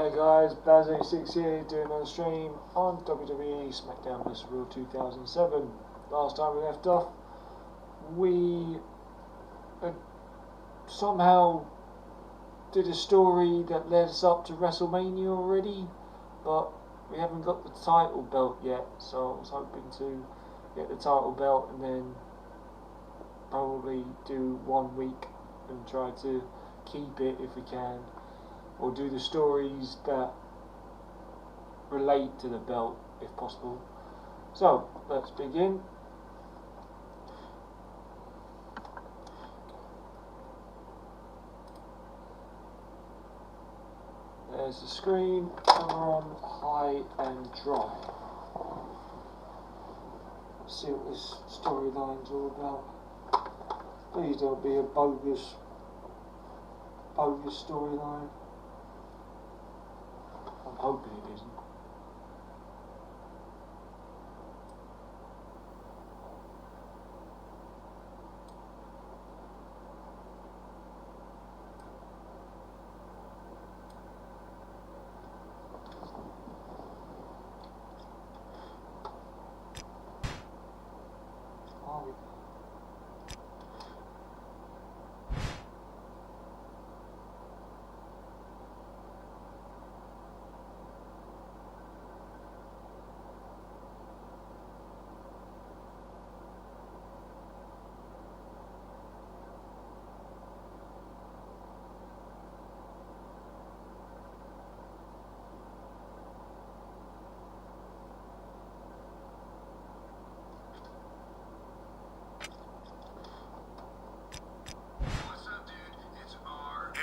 Hey guys, Baz86 here doing another stream on WWE Smackdown vs. Raw 2007. Last time we left off, we somehow did a story that led us up to WrestleMania already, but we haven't got the title belt yet, so I was hoping to get the title belt and then probably do 1 week and try to keep it if we can, or do the stories that relate to the belt if possible. So let's begin. There's the screen, camera on high and dry. Let's see what this storyline's all about. Please don't be a bogus storyline. I'm hoping it isn't.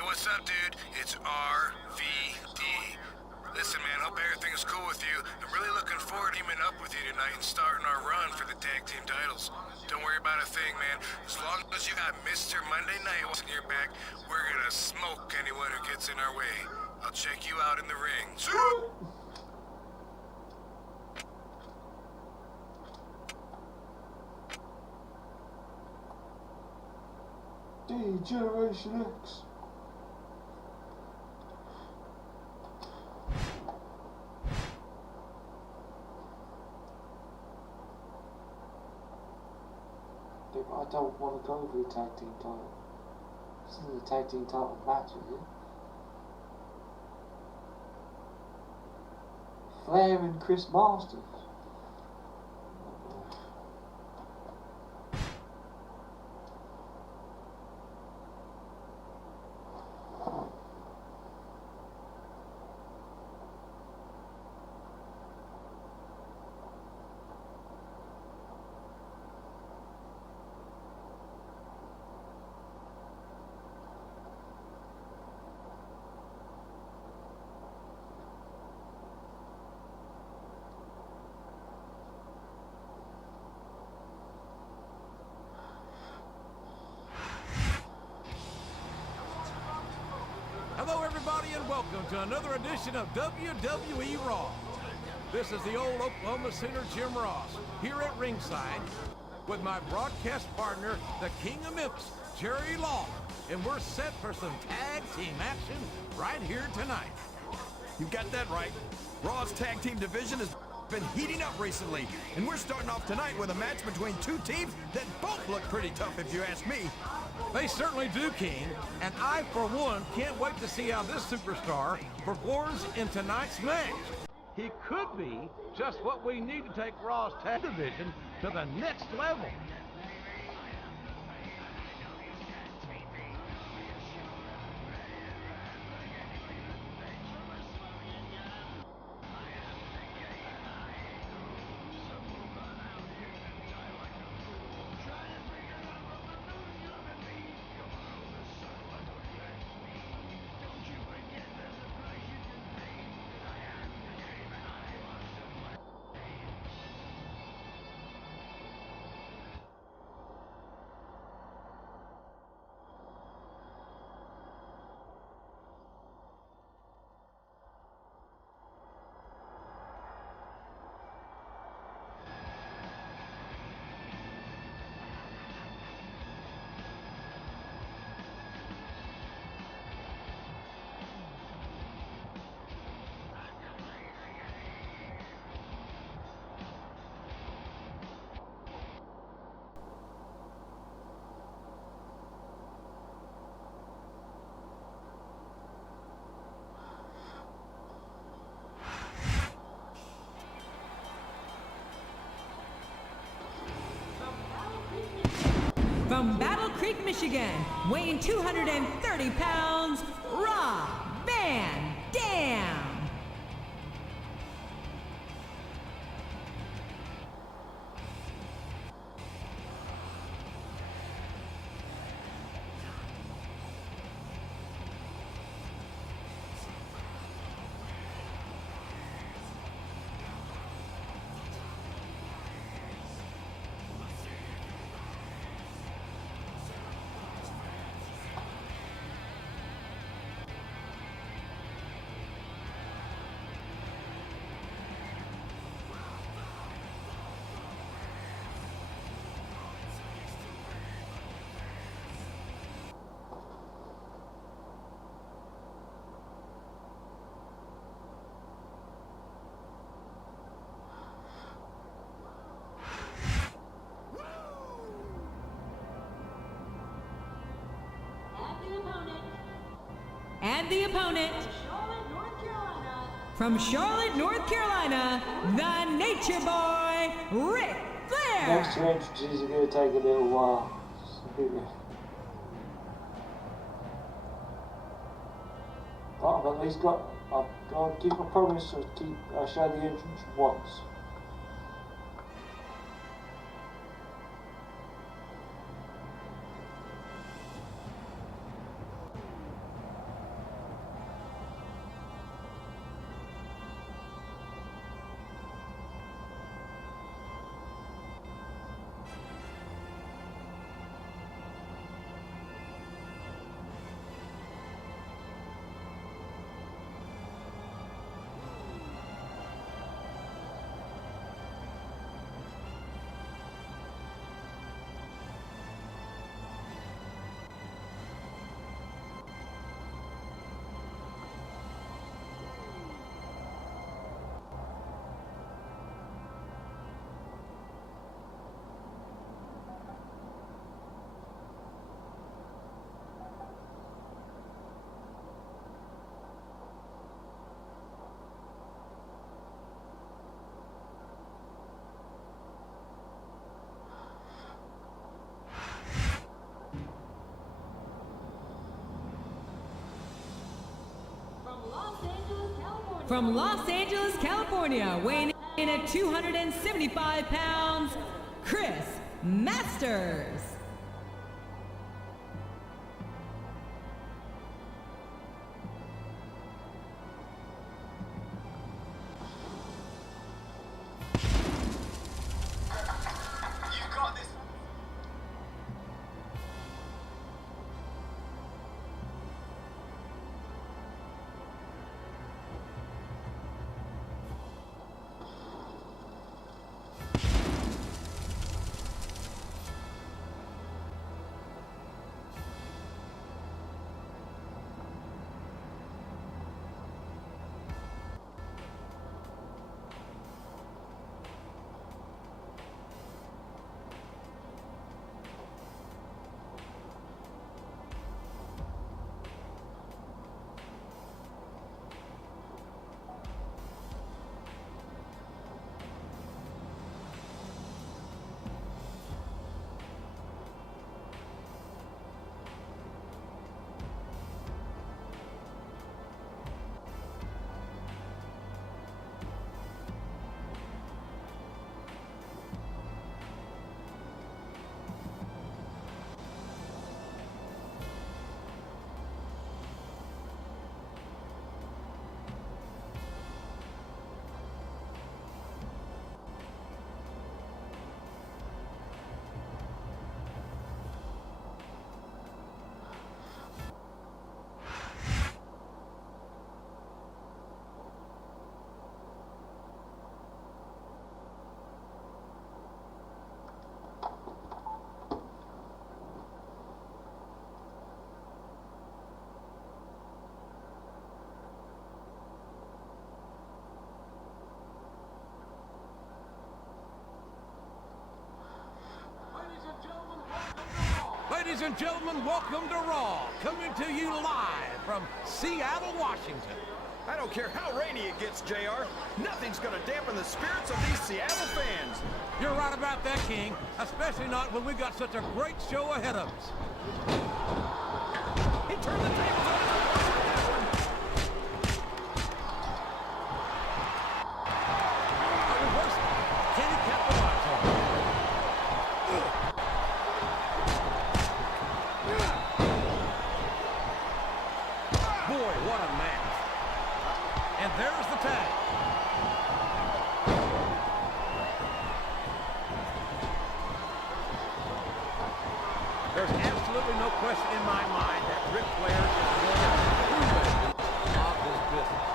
What's up, dude? It's RVD. Listen, man, hope everything is cool with you. I'm really looking forward to teaming up with you tonight and starting our run for the tag team titles. Don't worry about a thing, man. As long as you got Mr. Monday Night in your back, we're gonna smoke anyone who gets in our way. I'll check you out in the ring. Generation X. I don't want to go for the tag team title. This isn't a tag team title match, is it? Flair and Chris Masters. Hello everybody and welcome to another edition of WWE Raw. This is the old Oklahoma Center Jim Ross here at ringside with my broadcast partner, the King of Memphis, Jerry Lawler. And we're set for some tag team action right here tonight. You got that right. Raw's tag team division has been heating up recently, and we're starting off tonight with a match between two teams that both look pretty tough if you ask me. They certainly do, King, and I, for one, can't wait to see how this superstar performs in tonight's match. He could be just what we need to take Raw's tag division to the next level. From Battle Creek, Michigan, weighing 230 pounds, Rob Van Dam. And the opponent, from Charlotte, North Carolina, the Nature Boy, Ric Flair. Next two entrances are going to take a little while. But I've at least I'll keep my promise to show the entrance once. From Los Angeles, California, weighing in at 275 pounds, Chris Masters. Ladies and gentlemen, welcome to Raw, coming to you live from Seattle, Washington. I don't care how rainy it gets, JR. Nothing's gonna dampen the spirits of these Seattle fans. You're right about that, King. Especially not when we got such a great show ahead of us. He turned the tables on his opponent with that one. A reversal. Can he capitalize on it? Boy, what a match. And there's the tag. There's absolutely no question in my mind that Ric Flair is one of the true legends of this business.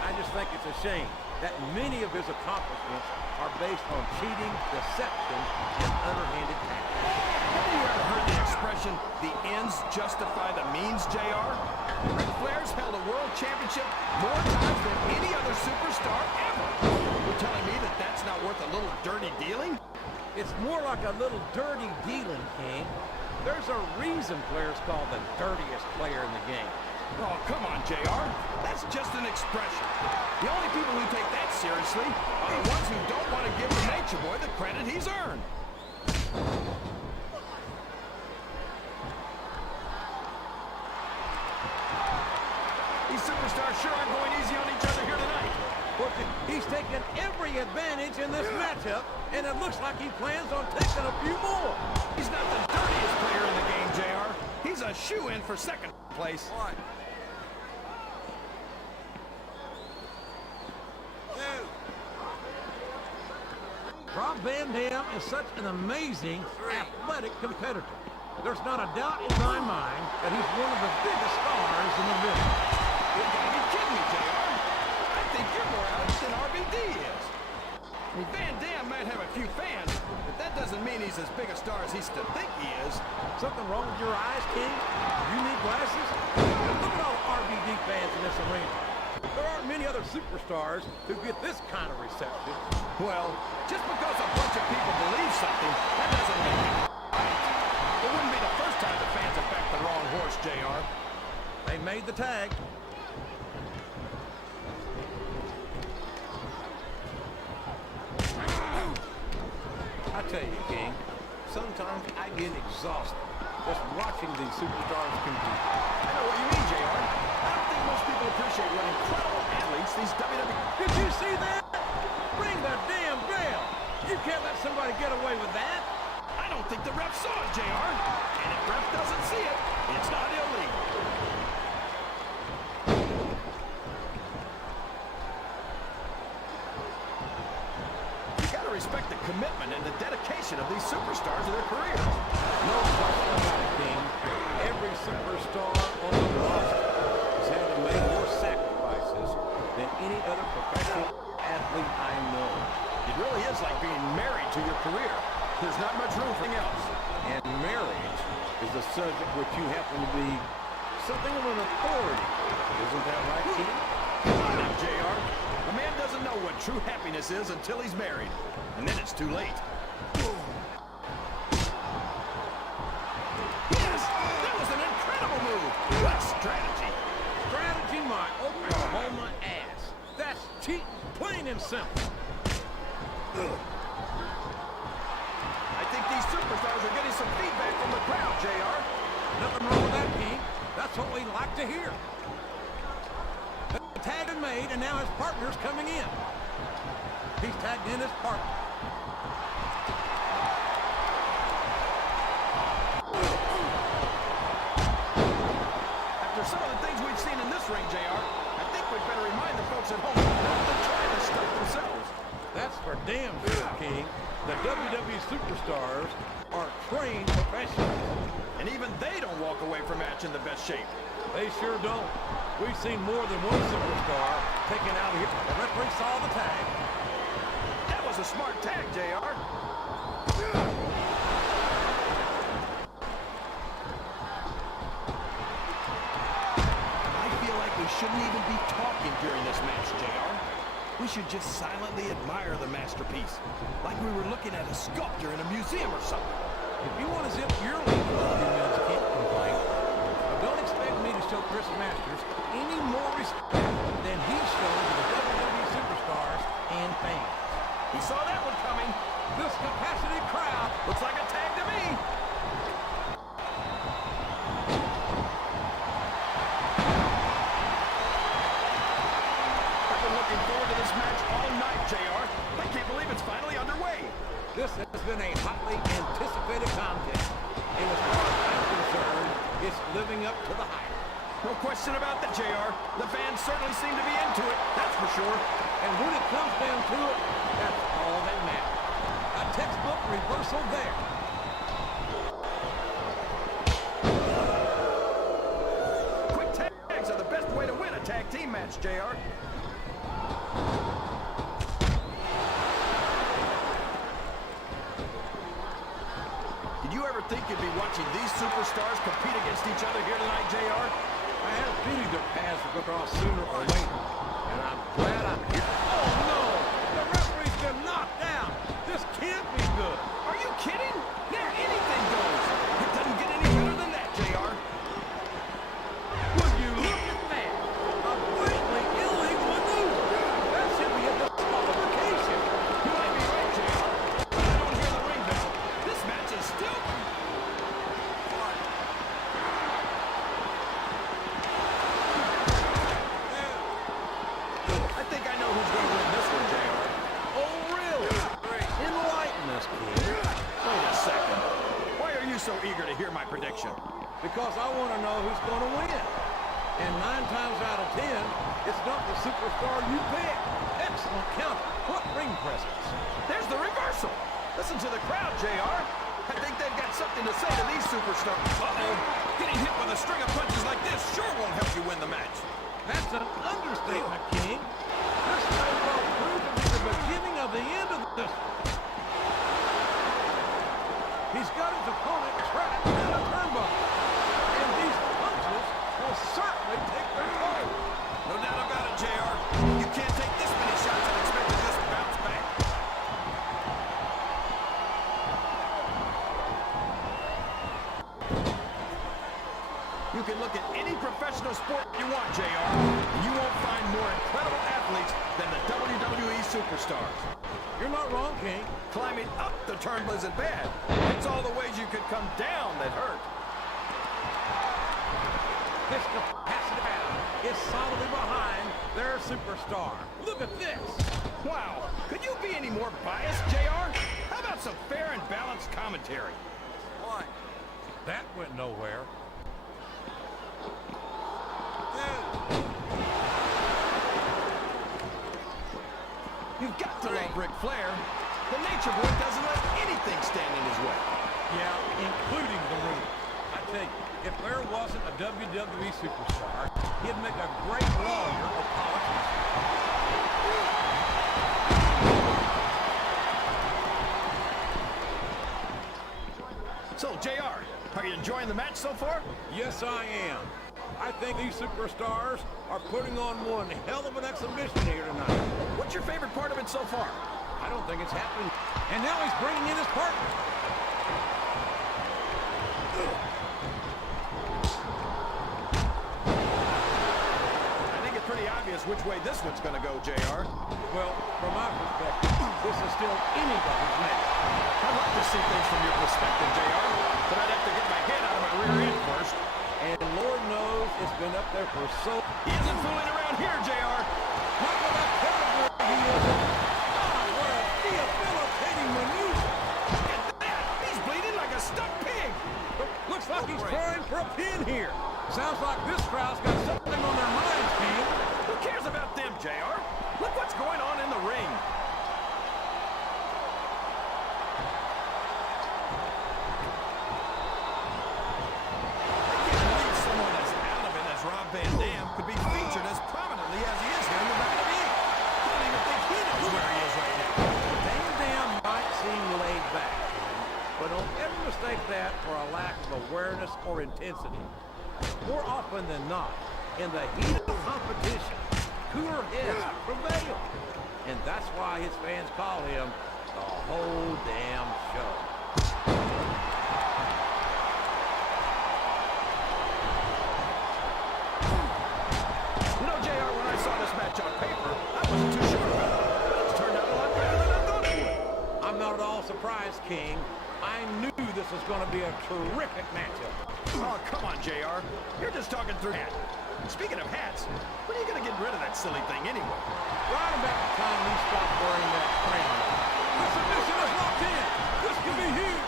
I just think it's a shame that many of his accomplishments are based on cheating, deception, and underhanded tactics. Have you ever heard the expression, the ends justify the means, JR? Ric Flair's held a world championship more times than any other superstar ever. You're telling me that that's not worth a little dirty dealing? It's more like a little dirty dealing, King. There's a reason Flair's called the dirtiest player in the game. Oh, come on, JR. That's just an expression. The only people who take that seriously are the ones who don't want to give the Nature Boy the credit he's earned. These superstars sure aren't going easy on each other here tonight. He's taken every advantage in this matchup, and it looks like he plans on taking a few more. He's not the dirtiest player in the game, JR. He's a shoe-in for second place. One, two. Rob Van Dam is such an amazing, athletic competitor. There's not a doubt in my mind that he's one of the biggest stars in the business. You gotta be kidding me, JR. I think you're more out than RVD is. I mean, Van Dam might have a few fans, but that doesn't mean he's as big a star as he's to think he is. Something wrong with your eyes, King? You need glasses? Look at all the RVD fans in this arena. There aren't many other superstars who get this kind of reception. Well, just because a bunch of people believe something, that doesn't make it right. It wouldn't be the first time the fans have backed the wrong horse, JR. They made the tag. I tell you, King, sometimes I get exhausted just watching these superstars compete. I know what you mean, JR. I don't think most people appreciate what incredible athletes these WWE... Did you see that? Ring the damn bell! You can't let somebody get away with that! I don't think the ref saw it, JR. And if ref doesn't see it, it's not illegal. You gotta respect the commitment and the dedication of these superstars in their careers. No question about it, King. Every superstar on the roster has had to make more sacrifices than any other professional athlete I know. It really is like being married to your career. There's not much room for anything else. And marriage is a subject which you happen to be something of an authority. Isn't that right, King? Come on now, JR. A man doesn't know what true happiness is until he's married. And then it's too late. Yes! That was an incredible move! What strategy! Strategy my Oklahoma ass. That's cheating, plain and simple. I think these superstars are getting some feedback from the crowd, JR. Nothing wrong with that, King. That's what we like to hear. The tag is made, and now his partner's coming in. He's tagged in his partner. After some of the things we've seen in this ring, JR, I think we'd better remind the folks at home not to try this stuff themselves. That's for damn sure, King. The WWE superstars are trained professionals. And even they don't walk away from match in the best shape. They sure don't. We've seen more than one superstar taken out of here. The referee saw the tag. That was a smart tag, JR. I feel like we shouldn't even be talking during this match, JR. We should just silently admire the masterpiece, like we were looking at a sculptor in a museum or something. If you want to zip your lead for a few minutes, can't complain. But don't expect me to show Chris Masters any more respect than he's shown to the WWE superstars and fans. He saw that one coming. This capacity crowd Looks like a tag to me. I've been looking forward to this match all night, JR. I can't believe it's finally underway. This has been a hotly anticipated contest. And as far as I'm concerned, it's living up to the hype. No question about that, JR. The fans certainly seem to be into it, that's for sure. And when it comes down to it, that's all that matters. A textbook reversal there. Quick tags are the best way to win a tag team match, JR. Did you ever think you'd be watching these superstars compete against each other here tonight, JR? I had a feeling their paths would cross sooner or later. And I'm glad I'm here. Oh, no! The referee's been knocked down! This can't be good! Are you kidding? Yeah, anything goes. It doesn't get any better than that, JR. Would you look at that? A blatantly illegal maneuver! That should be a disqualification! You might be right, JR. But I don't hear the ring bell. This match is still... I think I know who's going to win this one, JR. Oh, really? Enlighten us, kid. Wait a second. Why are you so eager to hear my prediction? Because I want to know who's going to win. And 9 times out of 10, it's not the superstar you pick. Excellent counter. What ring presence. There's the reversal. Listen to the crowd, JR. I think they've got something to say to these superstars. Uh-oh. Getting hit with a string of punches like this sure won't help you win the match. That's an understatement, King. This may well prove to be the beginning of the end of this. He's got his opponent trapped in a turnbuckle. And these punches will certainly take their toll. No doubt about it, JR. You can't take this many shots and expect to just bounce back. You can look at any professional sport you want, JR, and you won't find more incredible athletes than the WWE superstars. You're not wrong, King. Climbing up the turnbuckle isn't bad. It's all the ways you could come down that hurt. This capacity crowd is solidly behind their superstar. Look at this. Wow, could you be any more biased, JR? How about some fair and balanced commentary? What? That went nowhere. You've got to love Ric Flair. The Nature Boy doesn't let anything stand in his way. Yeah, including the ring. I tell you, if Flair wasn't a WWE superstar, he'd make a great lawyer of politics. So, JR, are you enjoying the match so far? Yes, I am. I think these superstars are putting on one hell of an exhibition here tonight. What's your favorite part of it so far? I don't think it's happening. And now he's bringing in his partner. I think it's pretty obvious which way this one's going to go, JR. Well, from my perspective, this is still anybody's match. I'd like to see things from your perspective, JR, but I'd have to get my head out of my rear end first. And Lord knows it's been up there for so... He isn't fooling around here, JR. Look at that terrible he is. Ah, what a debilitating maneuver. Look at that. He's bleeding like a stuck pig. Looks like he's trying for a pin here. Sounds like this crowd's got something on their minds, King. Who cares about them, JR? Look what's going on in the ring. Rob Van Dam could be featured as prominently as he is here in the WWE. I don't even think he knows where he is right now. Van Dam might seem laid back, but don't ever mistake that for a lack of awareness or intensity. More often than not, in the heat of competition, cooler heads prevail. And that's why his fans call him the whole damn show. this, King. I knew this was going to be a terrific matchup. Oh, come on, JR. You're just talking through hat. Speaking of hats, when are you going to get rid of that silly thing anyway? Right about the time we stop wearing that crown. The submission is locked in. This could be huge.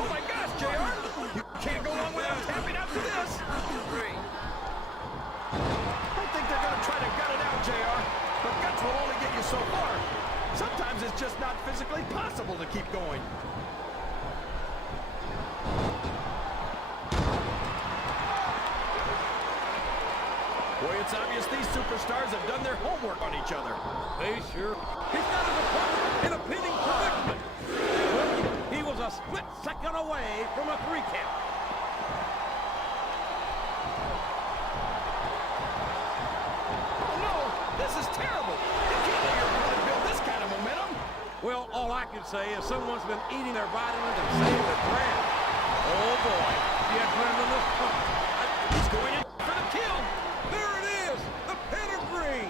Oh, my gosh, JR. You can't go long without tapping out to this. I think they're going to try to gut it out, JR. But guts will only get you so far. Sometimes it's just not physically possible to keep going. Boy, it's obvious these superstars have done their homework on each other. They sure. He's got his opponent in a pinning predicament. But he was a split second away from a 3 count. Oh, no! This is terrible! You can't let your opponent build this kind of momentum! Well, all I can say is someone's been eating their vitamins and saving the ground. Oh, boy. The adrenaline is pumping. He's going in for the kill! There it is! The pedigree!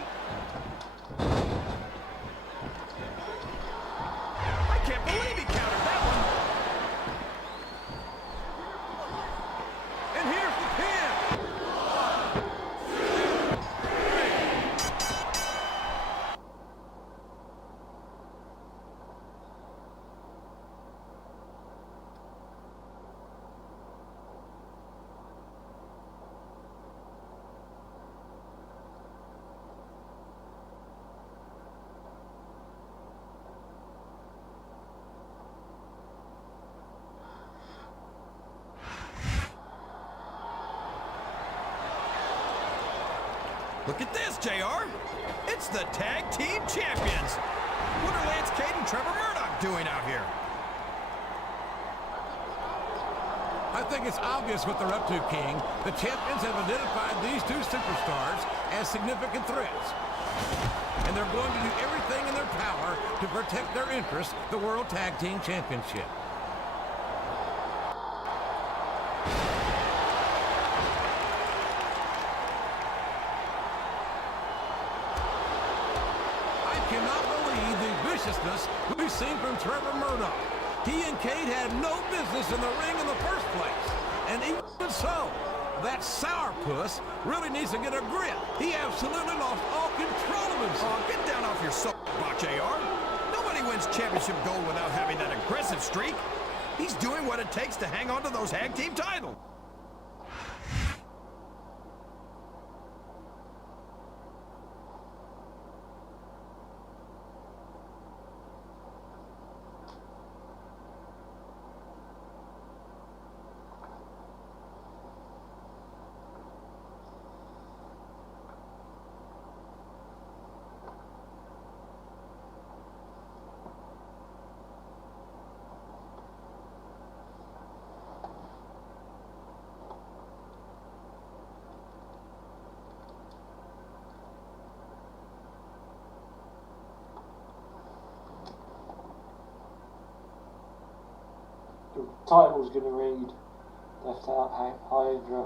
I can't believe he countered that one! And here's the pin! Look at this, JR! It's the Tag Team Champions! What are Lance Cade and Trevor Murdoch doing out here? I think it's obvious what they're up to, King. The champions have identified these two superstars as significant threats. And they're going to do everything in their power to protect their interests, the World Tag Team Championship. I cannot believe the viciousness we've seen from Trevor Murdoch. He and Cade had no business in the ring in the first place. And even so, that sourpuss really needs to get a grip. He absolutely lost all control of himself. Oh, get down off your soapbox, JR. Nobody wins championship gold without having that aggressive streak. He's doing what it takes to hang on to those tag team titles. The title's going to read Left Out Hydra.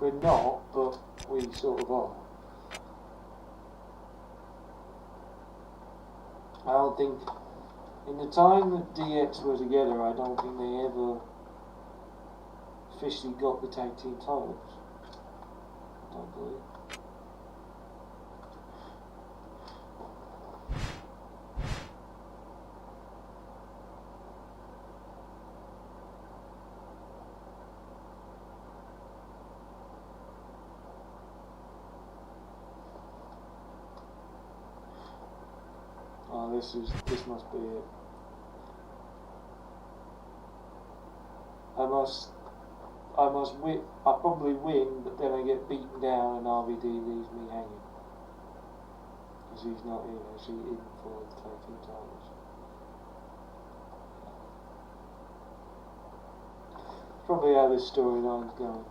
We're not, but we sort of are. I don't think, in the time that DX were together, I don't think they ever officially got the tag team titles. I don't believe. Oh, this must be it. I probably win, but then I get beaten down and RVD leaves me hanging. Because he's not actually in for the tag team titles. Probably how this storyline's going.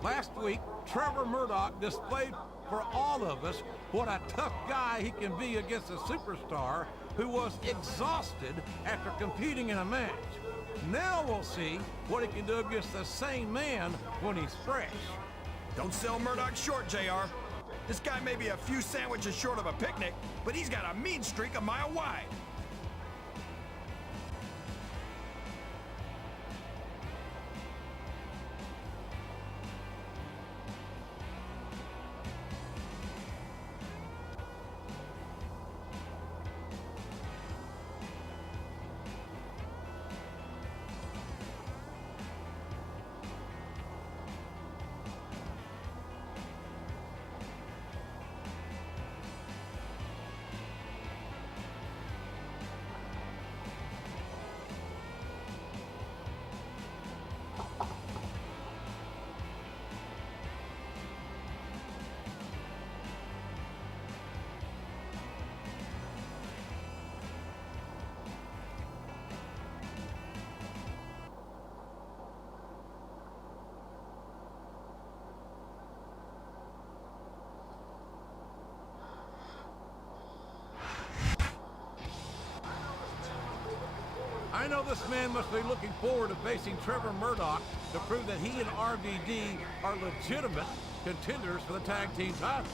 Last week, Trevor Murdoch displayed for all of us what a tough guy he can be against a superstar who was exhausted after competing in a match. Now we'll see what he can do against the same man when he's fresh. Don't sell Murdoch short, JR. This guy may be a few sandwiches short of a picnic, but he's got a mean streak a mile wide. I know this man must be looking forward to facing Trevor Murdoch to prove that he and RVD are legitimate contenders for the tag team titles.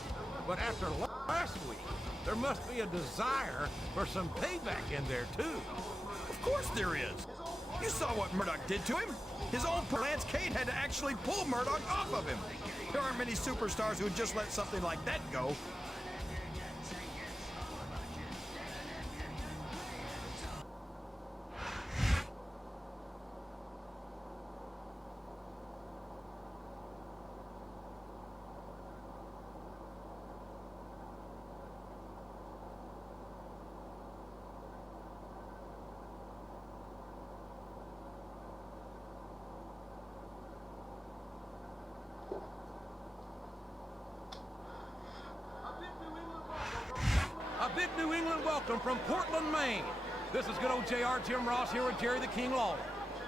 But after last week, there must be a desire for some payback in there too. Of course there is. You saw what Murdoch did to him. His own Lance Cade had to actually pull Murdoch off of him. There aren't many superstars who would just let something like that go. A big New England welcome from Portland, Maine. This is good old JR, Jim Ross here with Jerry the King Lawler.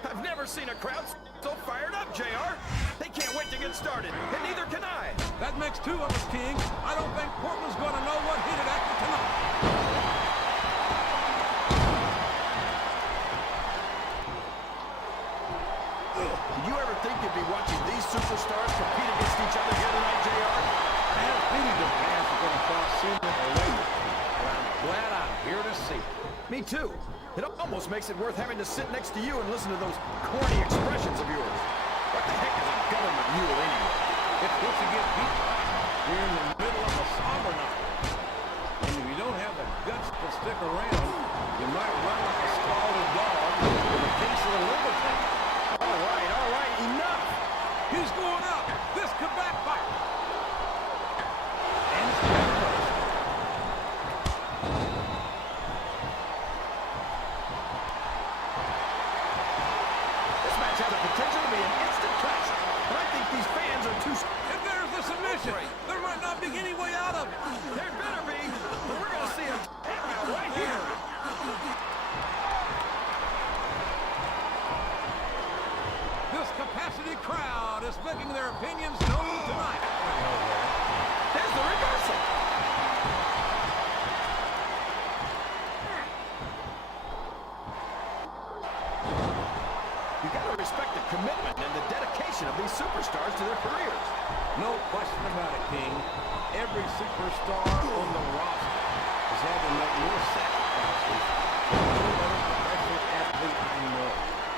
I've never seen a crowd so fired up, JR. They can't wait to get started, and neither can I. That makes two of us, King. I don't think Portland's going to know what hit it after tonight. Did you ever think you'd be watching these superstars compete against each other here tonight, JR? I had a feeling the fans were going to cross sooner or later, but I'm glad I'm here to see it. Me too. It almost makes it worth having to sit next to you and listen to those corny expressions of yours. What the heck is a government mule anyway? It's what you get beat by. We're in the middle of a somber night. And if you don't have the guts to stick around, you might run like a scalded dog with a case of the liver tank. All right, enough! He's going up. This could backfire. And it's This match has the potential to be an instant classic, but I think these fans are too... And there's the submission. There might not be any way out of it. There better be, but we're going to see a takeout right here. This capacity crowd is making their opinions known tonight. There's the reversal. You got to respect the commitment and the dedication of these superstars to their careers. No question about it, King. Every superstar on the roster has had to make more sacrifices than any other professional athlete I know.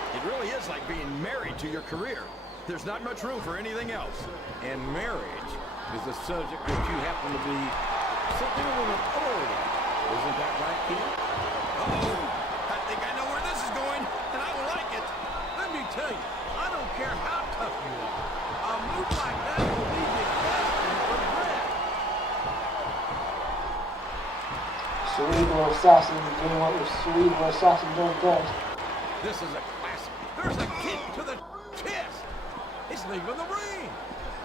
It really is like being married to your career. There's not much room for anything else. And marriage is a subject that you happen to be something of an authority on. Isn't that right, King? Uh-oh. I think I know where this is going, and I don't like it. Let me tell you, I don't care how tough you are. A move like that will leave you gasping for breath. Cerebral Assassin doing what the Cerebral Assassin does best. This is a classic. There's a kick to the chest. He's leaving the ring.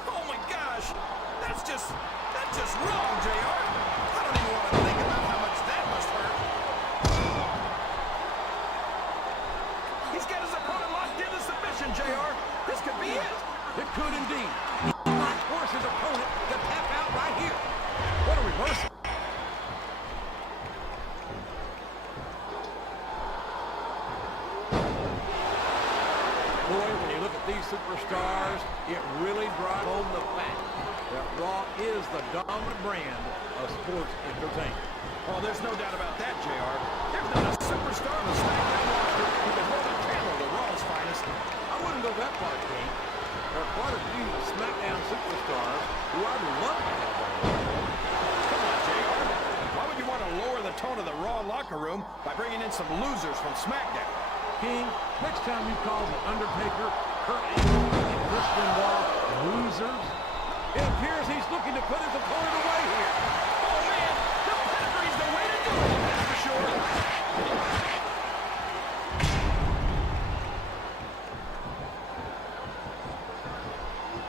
Oh my gosh, that's just wrong, JR. I don't even want to think about how much that must hurt. He's got his opponent locked into submission, JR. This could be it. It could indeed. He might force his opponent to tap out right here. What a reversal. these superstars, it really drives home the fact that Raw is the dominant brand of sports entertainment. Oh, there's no doubt about that, JR. There's not a superstar in the Smackdown roster who can hold a candle to Raw's finest. I wouldn't go that far, King. There are quite a few Smackdown superstars who I'd love to have on Raw. Come on, JR. Why would you want to lower the tone of the Raw locker room by bringing in some losers from Smackdown? King, next time you call The Undertaker, Kurt Angle, and Chris Benoit losers, it appears he's looking to put his opponent away here. Oh, man, the pedigree's the way to do it, that's for sure.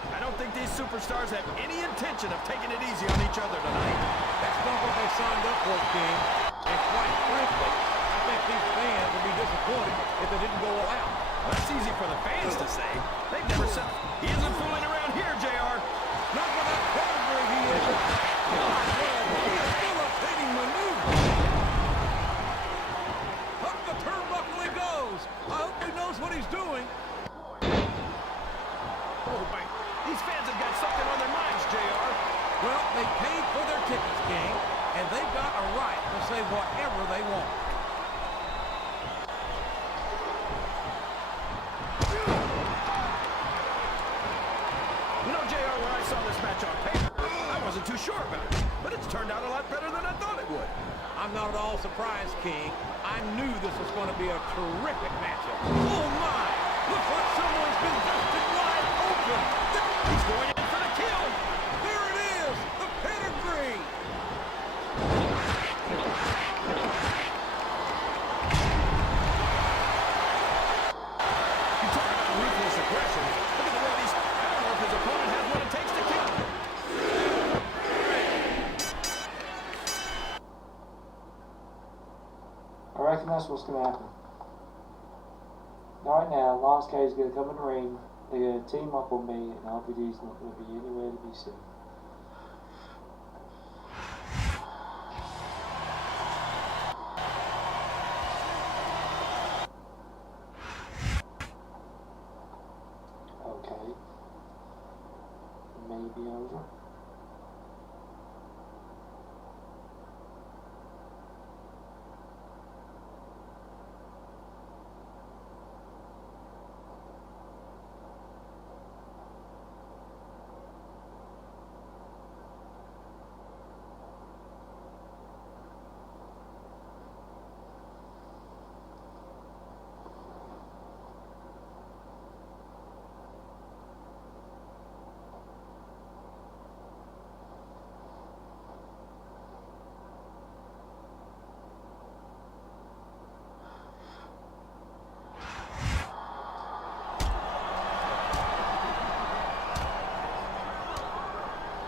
I don't think these superstars have any intention of taking it easy on each other tonight. That's not what they signed up for, King. And quite frankly, I think these fans would be disappointed if they didn't go all out. That's easy for the fans to say. They've never said he isn't fooling around here, JR. Not with that pedigree he is. God, man, he is debilitating maneuver. Up the turnbuckle he goes. I hope he knows what he's doing. Oh, my. These fans have got something on their minds, JR. Well, they paid for their tickets, King, and they've got a right to say whatever they want. You know, JR, when I saw this match on paper, I wasn't too sure about it. But it's turned out a lot better than I thought it would. I'm not at all surprised, King. I knew this was going to be a terrific matchup. Oh, my! Looks like someone's been busted wide open. He's going in for the kill. There it is! The pedigree! You talk about ruthless aggression. Look at the way these... I don't know if his opponent has what it takes to kill him. I reckon that's what's going to happen. Right now, Lance Cage is going to come in the ring, they're going to team up on me, and RVD's not going to be anywhere to be seen. Okay. Maybe over.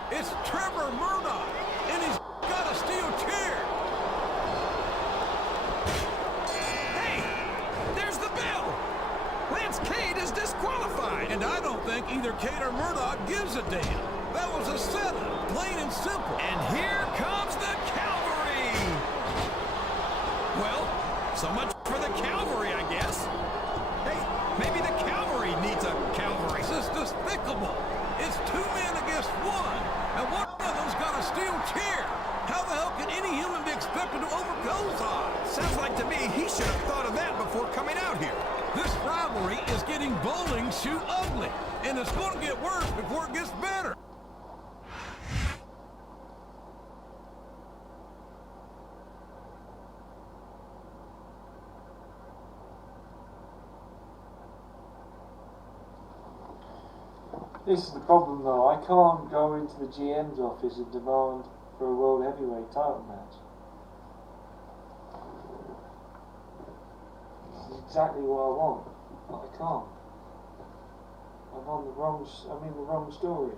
It's Trevor Murdoch, and he's got a steel chair. Hey, there's the bell. Lance Cade is disqualified. And I don't think either Cade or Murdoch gives a damn. That was a setup, plain and simple. And here comes the cavalry. Well, so much for the cavalry, I guess. Hey, maybe the cavalry needs a cavalry. This is despicable. It's two men against one, and one of them's got a steel chair. How the hell can any human be expected to overcome those odds? Sounds like to me he should have thought of that before coming out here. This rivalry is getting bowling shoe ugly, and it's going to get worse before it gets better. This is the problem though, I can't go into the GM's office and demand for a World Heavyweight title match. This is exactly what I want, but I can't. I'm in the wrong story.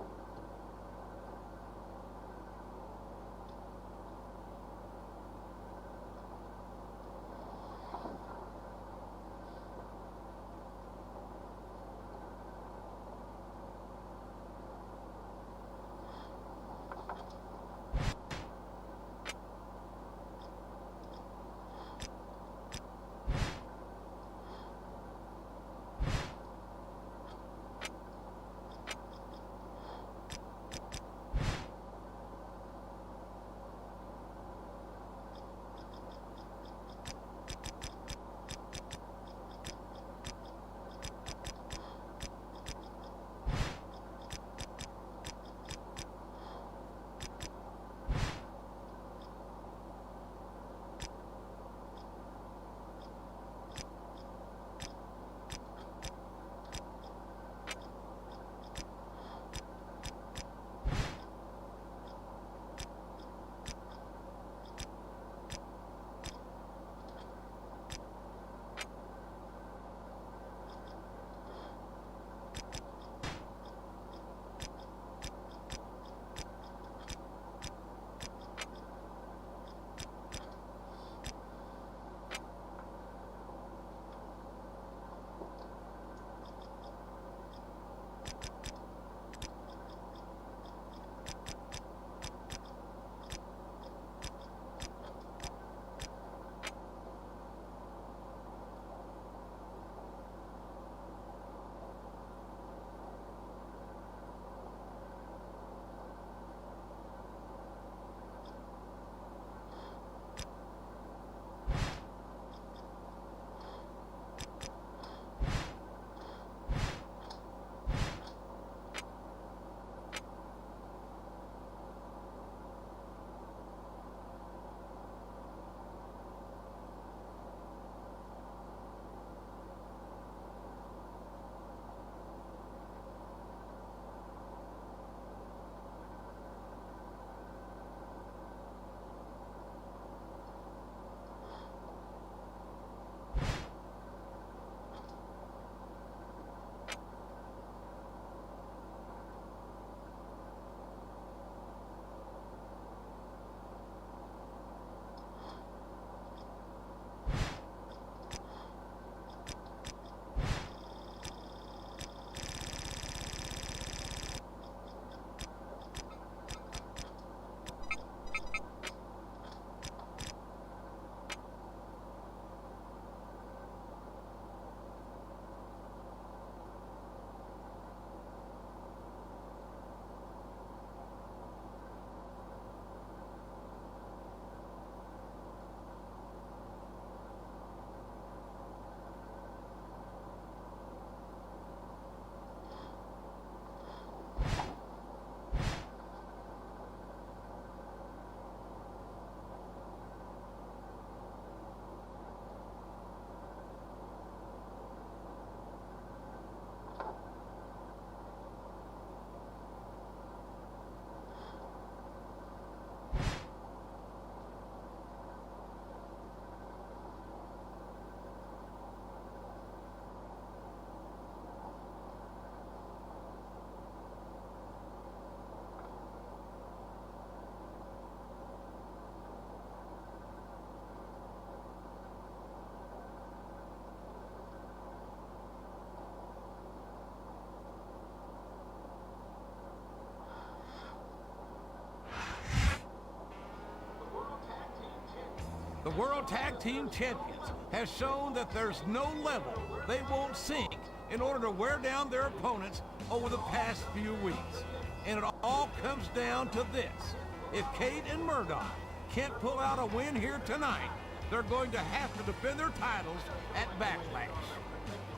The World Tag Team Champions has shown that there's no level they won't sink in order to wear down their opponents over the past few weeks. And it all comes down to this. If Cade and Murdoch can't pull out a win here tonight, they're going to have to defend their titles at Backlash.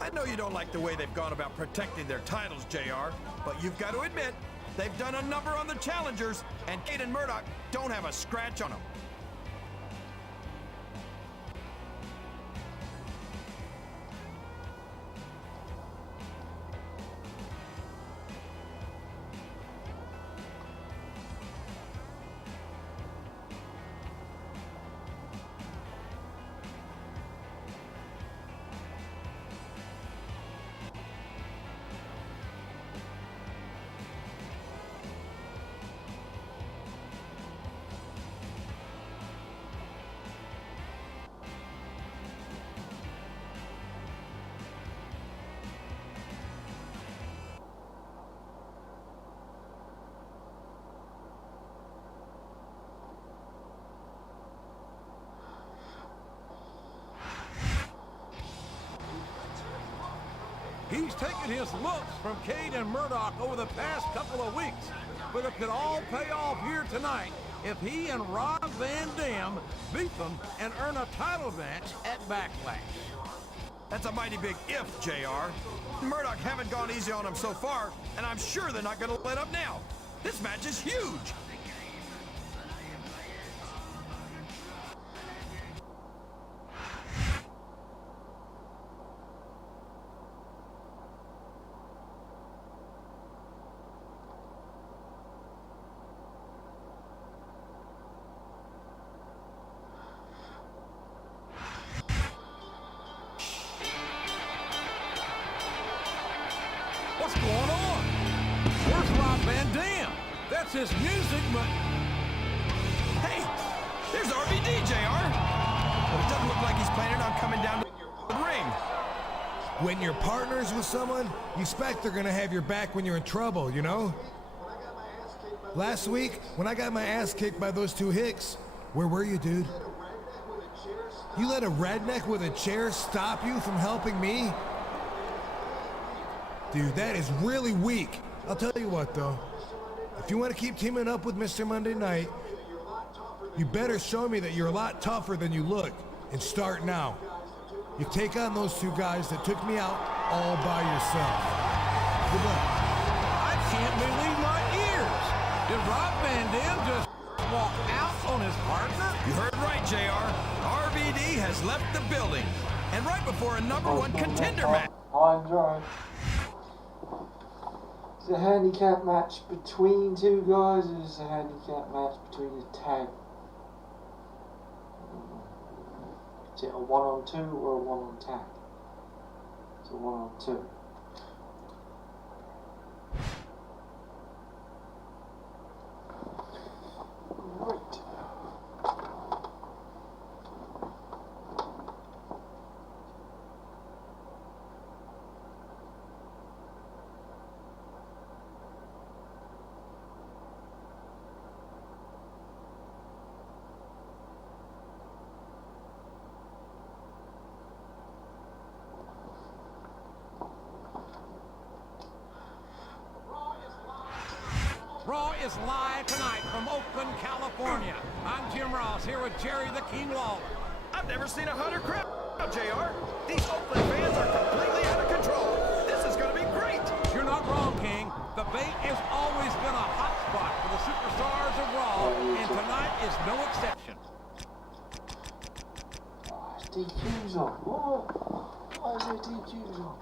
I know you don't like the way they've gone about protecting their titles, JR, but you've got to admit, they've done a number on the challengers, and Cade and Murdoch don't have a scratch on them. He's taken his looks from Cade and Murdoch over the past couple of weeks, but it could all pay off here tonight if he and Rob Van Dam beat them and earn a title match at Backlash. That's a mighty big if, JR. Murdoch haven't gone easy on him so far, and I'm sure they're not going to let up now. This match is huge. What's going on? Where's Rob Van Dam? That's his music, but... Hey, there's RVD, JR. But it doesn't look like he's planning on coming down to the ring. When you're partners with someone, you expect they're gonna have your back when you're in trouble, you know? Last week, when I got my ass kicked by those two hicks, where were you, dude? You let a redneck with a chair stop you from helping me? Dude, that is really weak. I'll tell you what, though. If you want to keep teaming up with Mr. Monday Night, you better show me that you're a lot tougher than you look, and start now. You take on those two guys that took me out all by yourself. Good luck. I can't believe my ears. Did Rob Van Dam just walk out on his partner? You heard right, JR. RVD has left the building. And right before a #1 contender match. I'm dry. It's a handicap match between two guys, or is it a handicap match between a tag? Is it a 1-on-2 or a 1-on-tag? It's a 1-on-2. Right. Raw is live tonight from Oakland, California. I'm Jim Ross here with Jerry the King Lawler. I've never seen a hotter crowd, JR. These Oakland fans are completely out of control. This is going to be great. You're not wrong, King. The Bait has always been a hot spot for the superstars of Raw, and tonight is no exception. DQ's on. What? Why is there DQ's on?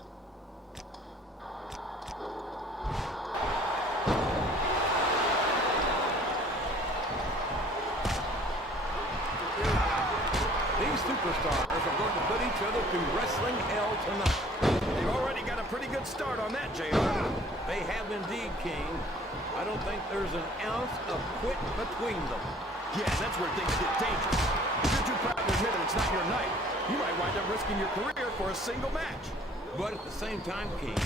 These superstars are going to put each other through wrestling hell tonight. They've already got a pretty good start on that, JR. They have indeed, King. I don't think there's an ounce of quit between them. Yeah, that's where things get dangerous. If you're too proud to admit it, it's not your night. You might wind up risking your career for a single match. But at the same time, King,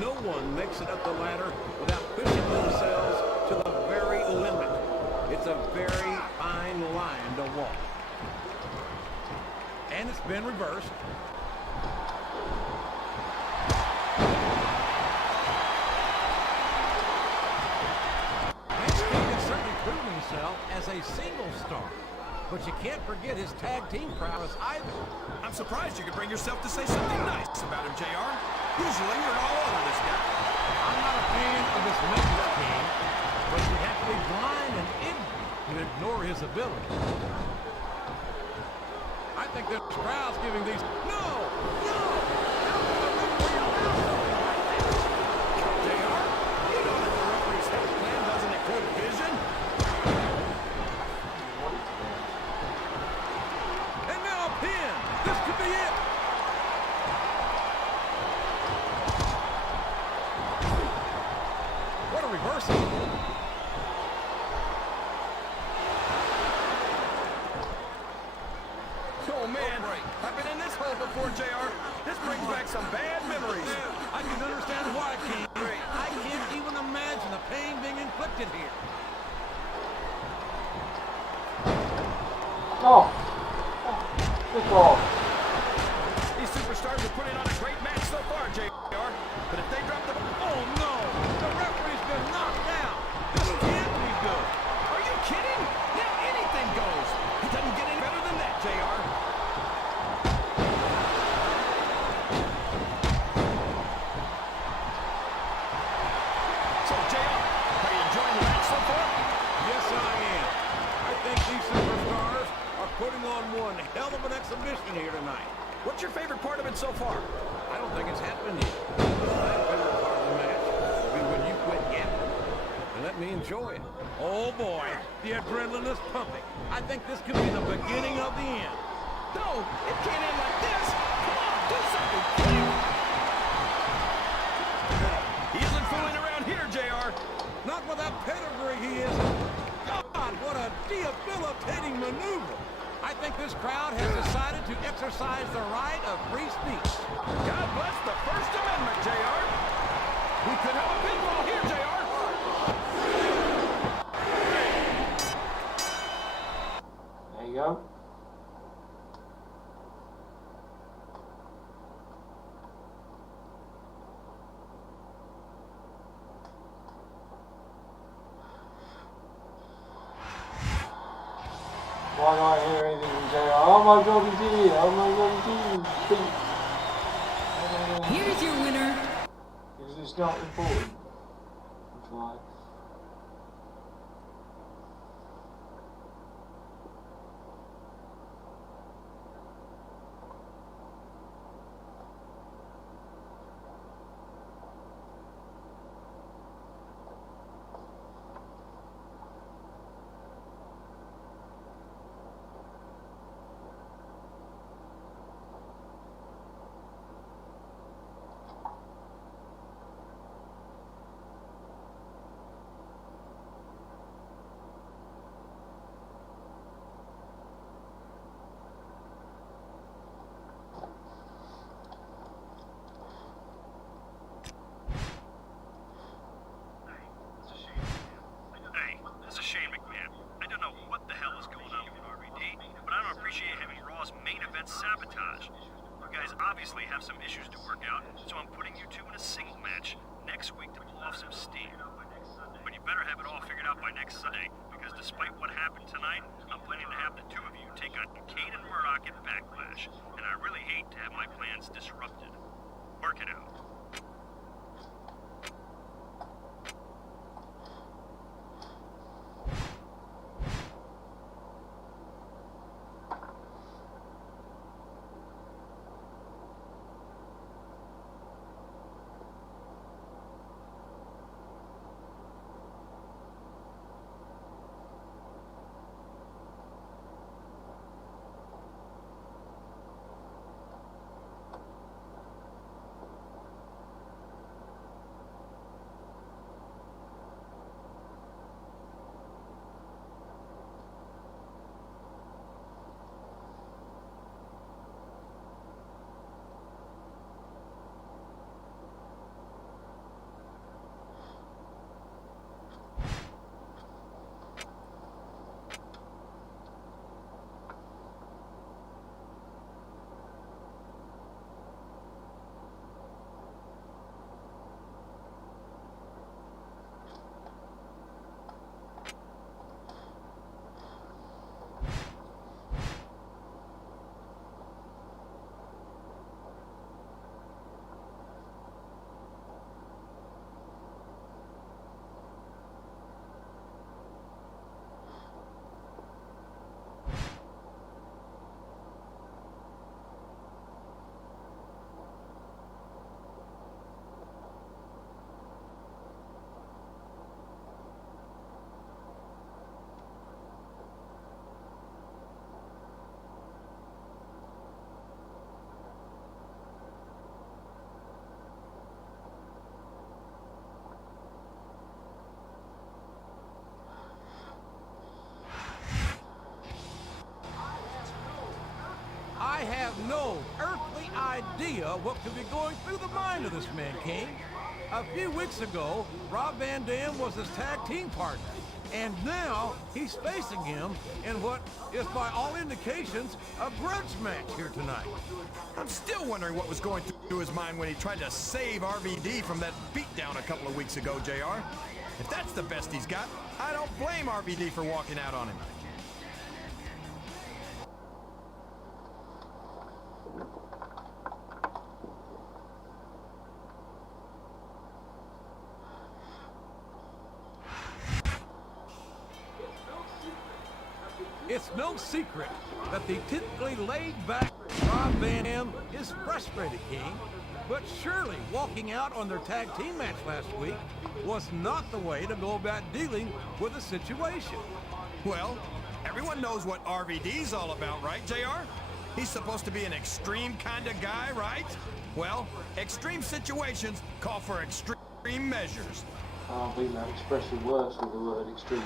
no one makes it up the ladder without pushing themselves to the very limit. It's a very fine line to walk. And it's been reversed. Man's King has certainly proven himself as a single star. But you can't forget his tag team prowess either. I'm surprised you could bring yourself to say something nice about him, JR. Usually you're all over this guy. I'm not a fan of this Memphis King, but you have to be blind and ignorant to ignore his ability. I think this crowd's giving these... No! No! JR, you know that the referee's health plan doesn't include vision. And now a pin! This could be it! What a reversal! Oh, man. I've been in this hole before, JR. This brings back some bad memories. I can understand why, King. I can't even imagine the pain being inflicted here. Oh! Good ball. These superstars are putting on a great match so far, JR. But if they drop the... Oh, no! The referee's been knocked down! This can't be good! Are you kidding? Now anything goes. It doesn't get any better than that, JR. So, JR, are you enjoying the match so far? Yes, I am. I think these superstars are putting on one hell of an exhibition here tonight. What's your favorite part of it so far? I don't think it's happened yet. My favorite part of the match will be when you quit yapping and let me enjoy it. Oh, boy, the adrenaline is pumping. I think this could be the beginning of the end. No, it can't end like this. Come on, do something quick. He isn't fooling around here, JR. Not with that pedigree he isn't. God, what a debilitating maneuver. I think this crowd has decided to exercise the right of free speech. God bless the First Amendment, JR. We could have a pinfall here, JR. There you go. Why don't I hear anything from JR? Oh my god, he did it! Oh my god, he did it! Here's your winner, Because it's not important. That's why. Hey, this is Shane McMahon. I don't know what the hell is going on with RVD, but I don't appreciate having Raw's main event sabotaged. You guys obviously have some issues to work out, so I'm putting you two in a single match next week to blow off some steam. But you better have it all figured out by next Sunday, because despite what happened tonight, I'm planning to have the two of you take on Kane and Murdoch at Backlash, and I really hate to have my plans disrupted. Work it out. I have no earthly idea what could be going through the mind of this man, King. A few weeks ago, Rob Van Dam was his tag team partner, and now he's facing him in what is, by all indications, a grudge match here tonight. I'm still wondering what was going through his mind when he tried to save RVD from that beatdown a couple of weeks ago, JR. If that's the best he's got, I don't blame RVD for walking out on him. It's no secret that the typically laid-back Rob Van Dam is frustrated, King. But surely walking out on their tag team match last week was not the way to go about dealing with the situation. Well, everyone knows what RVD's all about, right, JR? He's supposed to be an extreme kind of guy, right? Well, extreme situations call for extreme measures. I don't think that expression works with the word extreme.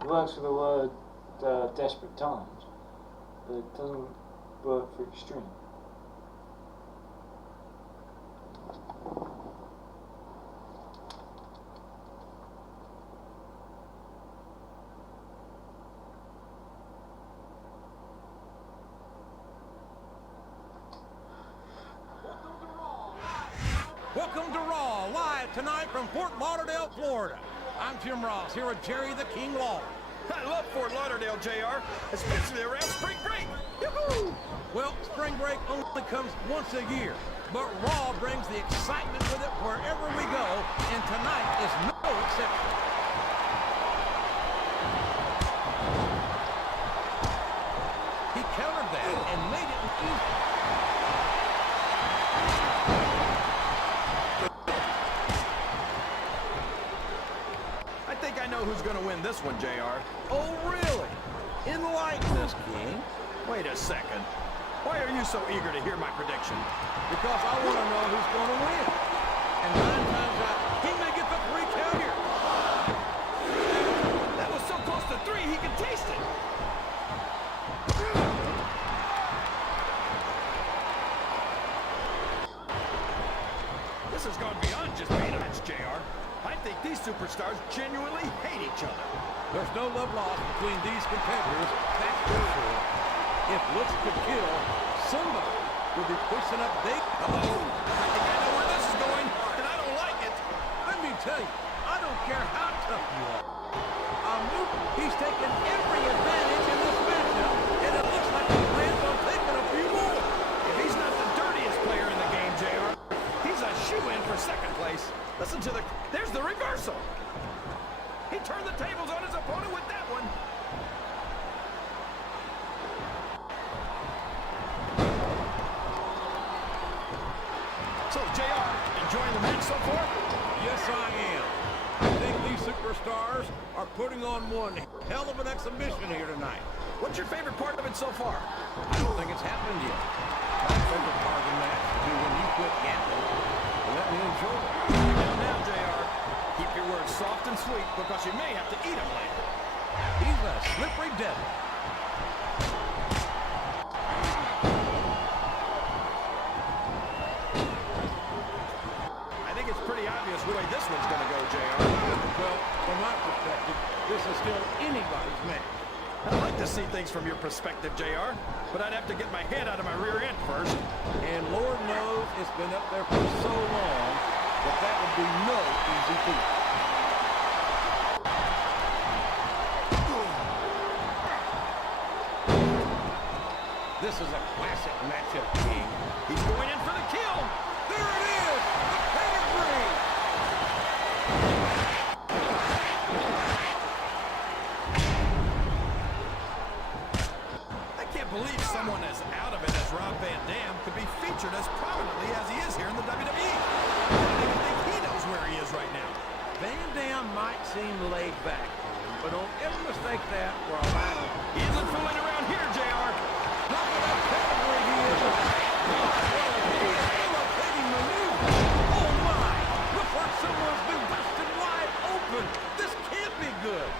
It works with the word desperate times, but it doesn't work for extreme. Welcome to Raw, live tonight from Fort Lauderdale, Florida. I'm Jim Ross, here with Jerry the King Lawler. I love Fort Lauderdale, JR, especially around spring break. Yoo-hoo! Well, spring break only comes once a year, but Raw brings the excitement with it wherever we go, and tonight is no exception. He countered that and made it easy. I think I know who's going to win this one, JR. Oh, really? Enlighten us, King. Wait a second. Why are you so eager to hear my prediction? Because I want to know who's going to win. And 9 times out, he may get the 3 count here. That was so close to 3, he could taste it. This has gone beyond just being a match, JR. I think these superstars genuinely hate each other. There's no love lost between these competitors, that's for sure. If looks could kill, somebody will be pushing up Dave. Uh-oh. I think I know where this is going, and I don't like it. Let me tell you, I don't care how tough you are. He's taken every advantage in this matchup, and it looks like he plans on taking a few more. If he's not the dirtiest player in the game, JR, he's a shoe-in for second place. Listen to there's the reversal. He turned the tables on his opponent with that one. So, JR, enjoying the match so far? Yes, I am. I think these superstars are putting on one hell of an exhibition here tonight. What's your favorite part of it so far? I don't think it's happened yet. My favorite part of the match will be when you quit yapping and let me enjoy it. Now, JR, keep your words soft and sweet because you may have to eat them later. He's a slippery devil. I think it's pretty obvious the way this one's going to go, JR. Well, from my perspective, this is still anybody's match. I'd like to see things from your perspective, JR, but I'd have to get my head out of my rear end first. And Lord knows it's been up there for so long that would be no easy feat. This is a classic matchup, King. He's going in for the kill. There it is! The pedigree! I can't believe someone as out of it as Rob Van Dam could be featured as prominently as he is here in the WWE. I don't even think he knows where he is right now. Van Dam might seem laid back, but don't ever mistake that for a battle. He isn't fooling around here, JR. Look at that pedigree he is! What a devastating maneuver! Oh my! Looks like someone's been busted wide open! This can't be good!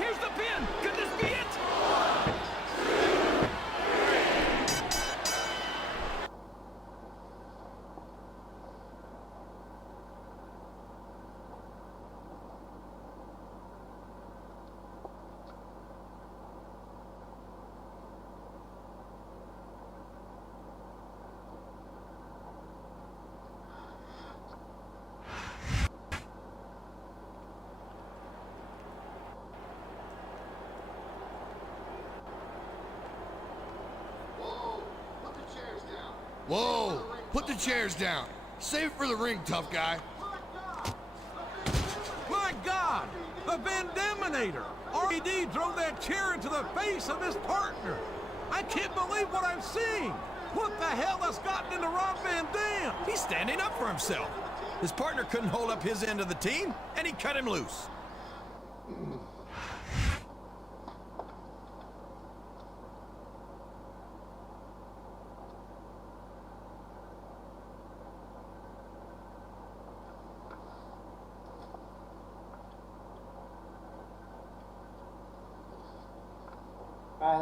Here's the pin! Could this be it? Whoa! Put the chairs down. Save it for the ring, tough guy. My God! The Van Daminator! RVD drove that chair into the face of his partner! I can't believe what I'm seeing! What the hell has gotten into Rob Van Dam? He's standing up for himself. His partner couldn't hold up his end of the team, and he cut him loose.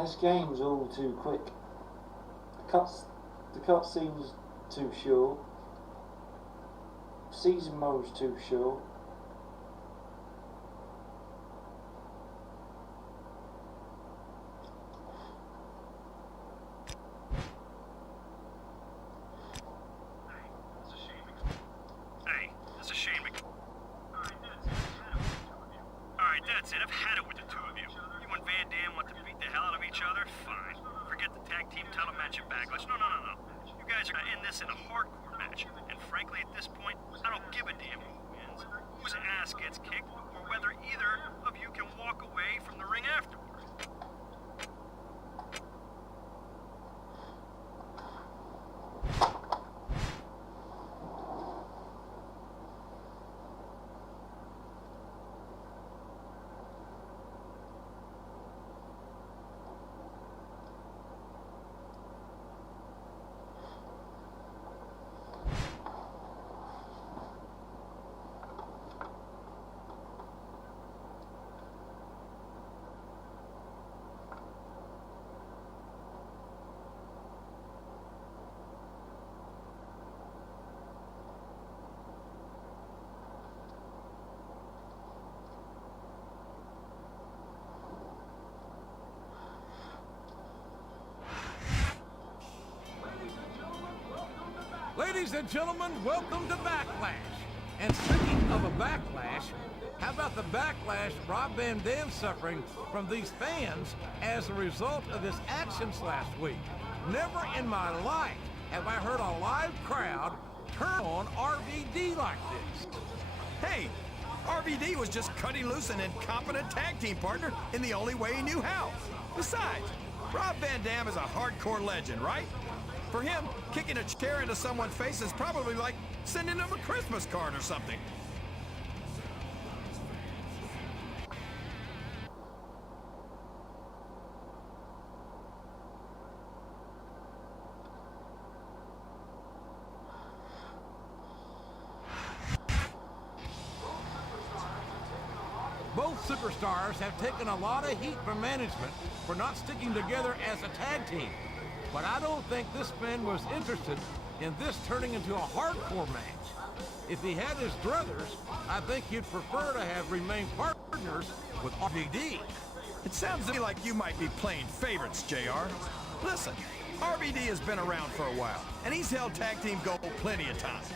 This game's all too quick. The cutscene's too short. Season mode's too short. Hey, this is Shane Mc... Alright, that's it. I've had it with the two of you. You and Van Dam want to beat the hell out of each other? Fine. Forget the tag team title match at Backlash. No. You guys are gonna end this in a hardcore match. And frankly, at this point, I don't give a damn who wins, whose ass gets kicked, or whether either of you can walk away from the ring afterward. Ladies and gentlemen, welcome to Backlash. And speaking of a backlash, how about the backlash Rob Van Dam's suffering from these fans as a result of his actions last week? Never in my life have I heard a live crowd turn on RVD like this. Hey, RVD was just cutting loose an incompetent tag team partner in the only way he knew how. Besides, Rob Van Dam is a hardcore legend, right? For him, kicking a chair into someone's face is probably like sending them a Christmas card or something. Both superstars have taken a lot of heat from management for not sticking together as a tag team. But I don't think this man was interested in this turning into a hardcore match. If he had his druthers, I think he'd prefer to have remained partners with RVD. It sounds to me like you might be playing favorites, JR. Listen, RVD has been around for a while, and he's held tag team gold plenty of times.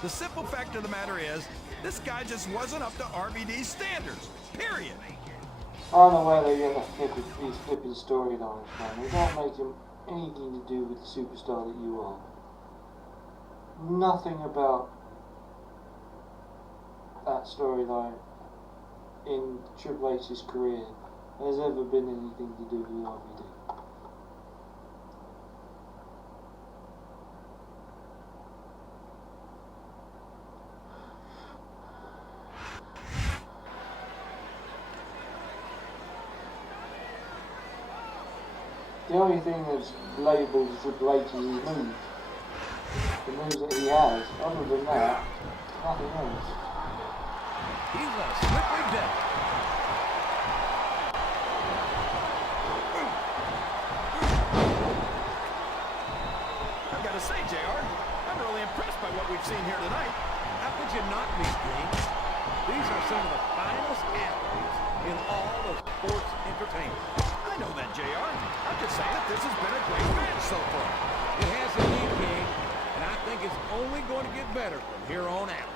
The simple fact of the matter is, this guy just wasn't up to RVD's standards, period. I don't know where they get these flipping storylines, man. They don't make them anything to do with the superstar that you are. Nothing about that storyline in Triple H's career has ever been anything to do with RVD. The only thing that's labelled as Triple H is his moves. The moves that he has. Other than that, nothing else. He's a slippery devil. I've got to say, JR, I'm really impressed by what we've seen here tonight. How could you not be, King? These are some of the finest athletes in all of sports entertainment. I know that, JR. I'm just saying that this has been a great match so far. It has indeed, King, and I think it's only going to get better from here on out.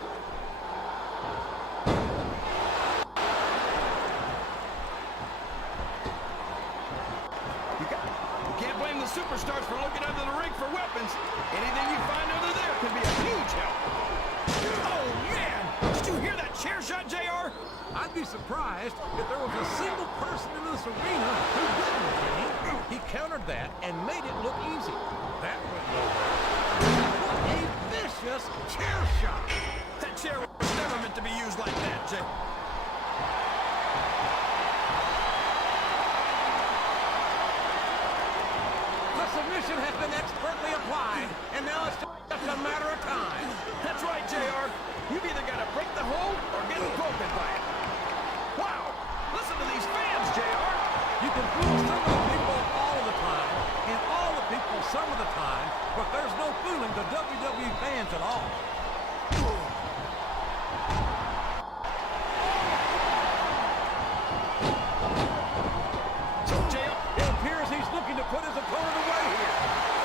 You can't blame the superstars for looking under the ring for weapons. Anything you find under there can be a huge help. Oh, man! Did you hear that chair shot, JR? I'd be surprised if there was a single person in this arena who didn't, King. He countered that and made it look easy. That went nowhere. What a vicious chair shot! That chair was never meant to be used like that, Jay. The submission has been expertly applied, and now it's just a matter of time. That's right, JR. You've either got to break the hold or get broken by it. Wow! Listen to these fans, JR. You can fool some of the people all of the time, and all the people some of the time, but there's no fooling the WWE fans at all. So, JR, It appears he's looking to put his opponent away here.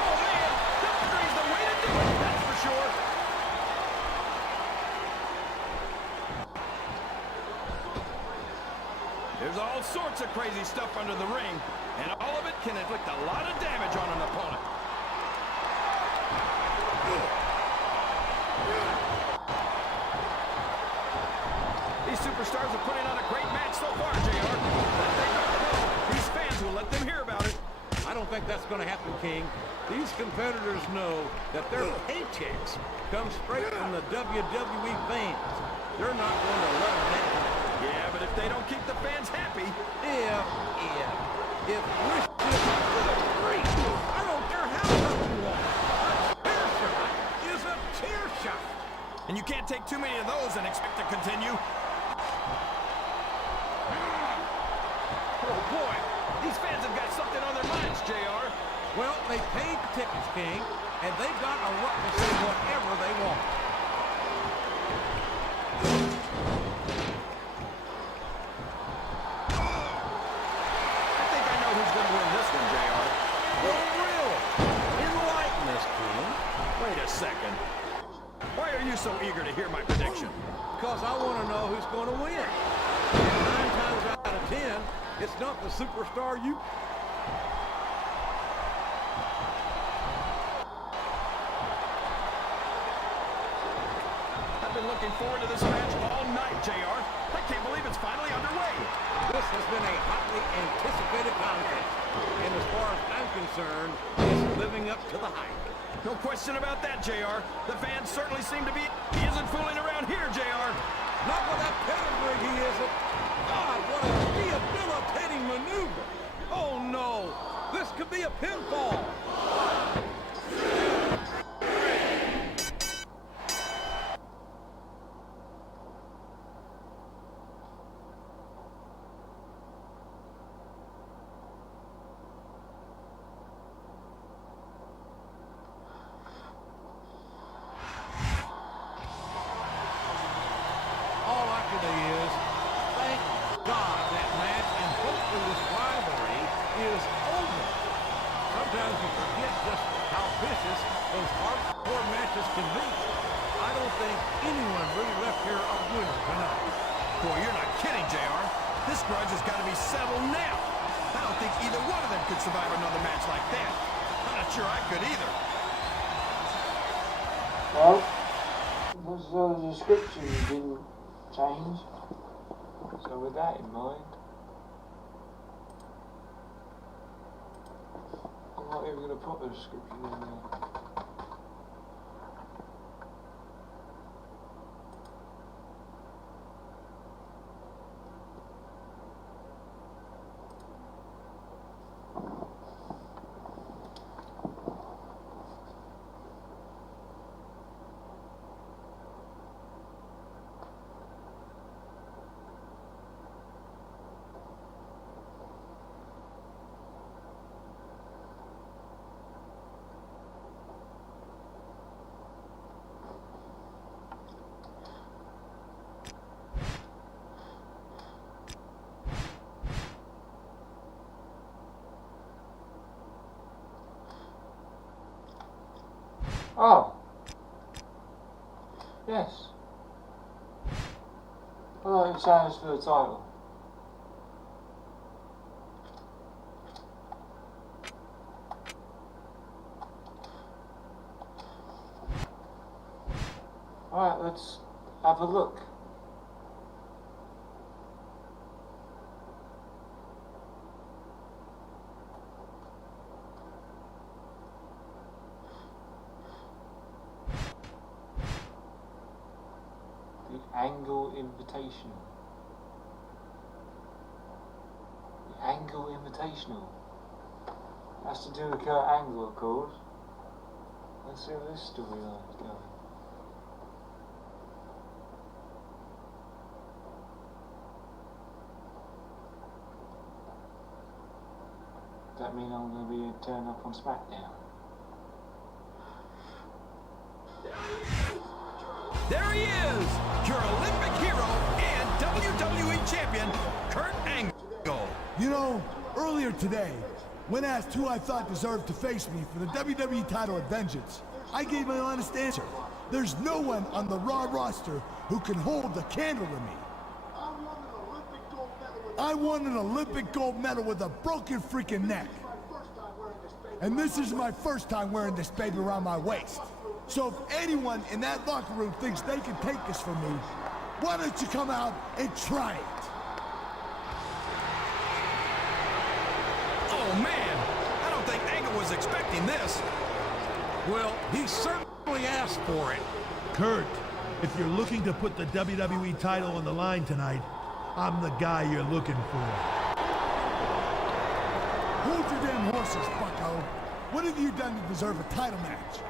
oh man, victory's the way to do it, that's for sure. There's all sorts of crazy stuff under the ring, and all of it can inflict a lot of damage on an opponent. These superstars are putting on a great match so far, JR. But they don't know. These fans will let them hear about it. I don't think that's going to happen, King. These competitors know that their paychecks come straight from the WWE fans. They're not going to let them happen. Yeah, but if they don't keep the fans happy, If wish is good grief, I don't care how tough you are. A chair shot is a chair shot. and you can't take too many of those and expect to continue. Oh boy, these fans have got something on their minds, JR. Well, they paid tickets, King, and they've got a right to say whatever they want. I think I know who's going to win this one, JR. Oh, really? Enlighten us, King. Wait a second. Why are you so eager to hear my prediction? Because I want to know who's going to win. And 9 times out of 10, it's not the superstar you... I've been looking forward to this match all night, JR. I can't believe it's finally underway. This has been a hotly anticipated contest. And as far as I'm concerned, it's living up to the hype. No question about that, JR. The fans certainly seem to be... He isn't fooling around here, JR. Not with that pedigree, he isn't. God, what a rehabilitating maneuver. Oh, no. This could be a pinfall. All I can say is, thank God that match, and hopefully this rivalry is over. Sometimes you forget just how vicious those hardcore matches can be. I don't think anyone really left here a winner tonight. Boy, you're not kidding, JR. This grudge has got to be settled now. I don't think either one of them could survive another match like that. I'm not sure I could either. Well, the description didn't change. So with that in mind, I'm not even going to put the description in there. Oh. Yes. I thought it challenged for the title. Alright, let's have a look. The Angle Invitational. The Angle Invitational. Has to do with Kurt Angle, of course. Let's see where this storyline is going. Does that mean I'm going to be turned up on Smackdown? There he is, your Olympic hero and WWE champion, Kurt Angle. You know, earlier today, when asked who I thought deserved to face me for the WWE title at Vengeance, I gave my honest answer. There's no one on the Raw roster who can hold a candle to me. I won an Olympic gold medal with a broken freaking neck. And this is my first time wearing this baby around my waist. So if anyone in that locker room thinks they can take this from me, why don't you come out and try it? Oh man, I don't think Angle was expecting this. Well, he certainly asked for it. Kurt, if you're looking to put the WWE title on the line tonight, I'm the guy you're looking for. Hold your damn horses, bucko. What have you done to deserve a title match?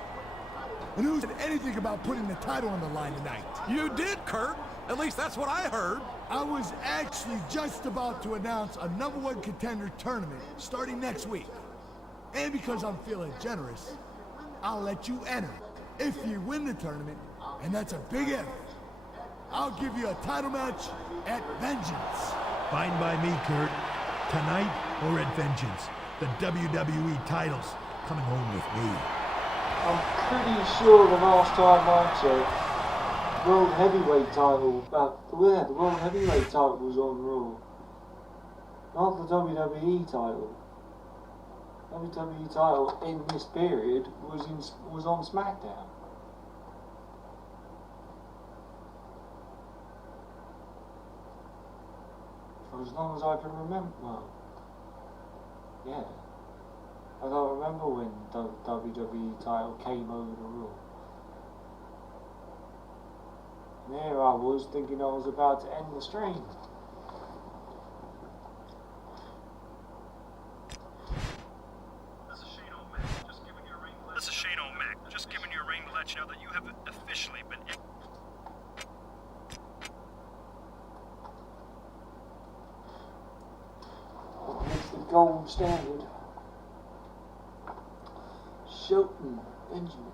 And who said anything about putting the title on the line tonight? You did, Kurt. At least that's what I heard. I was actually just about to announce a #1 contender tournament starting next week. And because I'm feeling generous, I'll let you enter. If you win the tournament, and that's a big if, I'll give you a title match at Vengeance. Fine by me, Kurt. Tonight or at Vengeance, the WWE title's coming home with me. I'm pretty sure the last time I checked, World Heavyweight title, the World Heavyweight title was on Raw. Not the WWE title. WWE title in this period was on Smackdown. For as long as I can remember, well, yeah. I don't remember when the WWE title came over to Raw. And there I was thinking I was about to end the stream. This is Shane O'Mac, just giving you a ring. This is Shane O'Mac, just giving you a ring to let you know that you have officially been. It's the gold standard. Shelton Benjamin.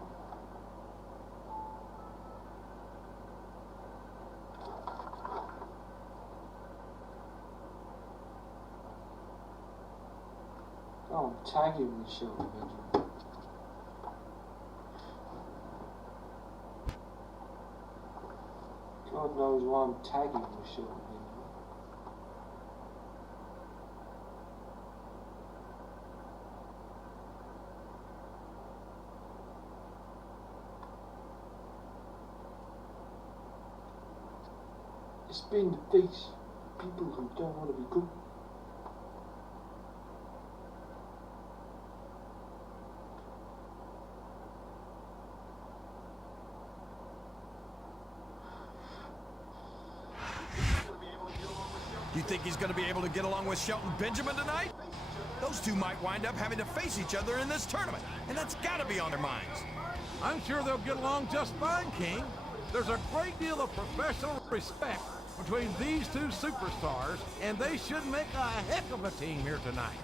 Oh, I'm tagging with Shelton Benjamin. God knows why I'm tagging with Shelton Benjamin. It's been the face people who don't want to be cool. Do you think he's going to be able to get along with Shelton Benjamin tonight? Those two might wind up having to face each other in this tournament, and that's got to be on their minds. I'm sure they'll get along just fine, King. There's a great deal of professional respect between these two superstars, and they should make a heck of a team here tonight.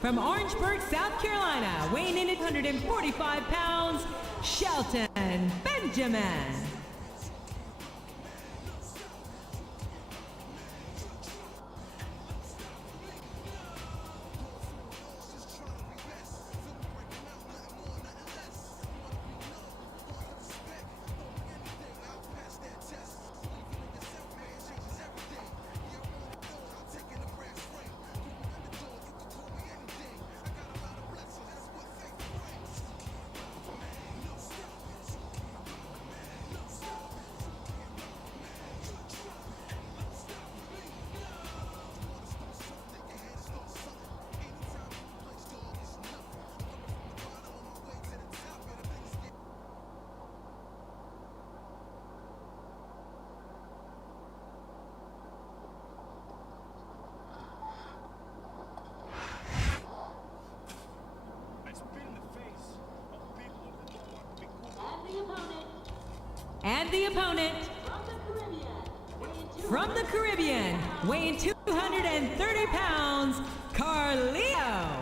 From Orangeburg, South Carolina, weighing in at 145 pounds, Shelton Benjamin. the opponent, from the Caribbean, weighing 230 pounds, Carlito.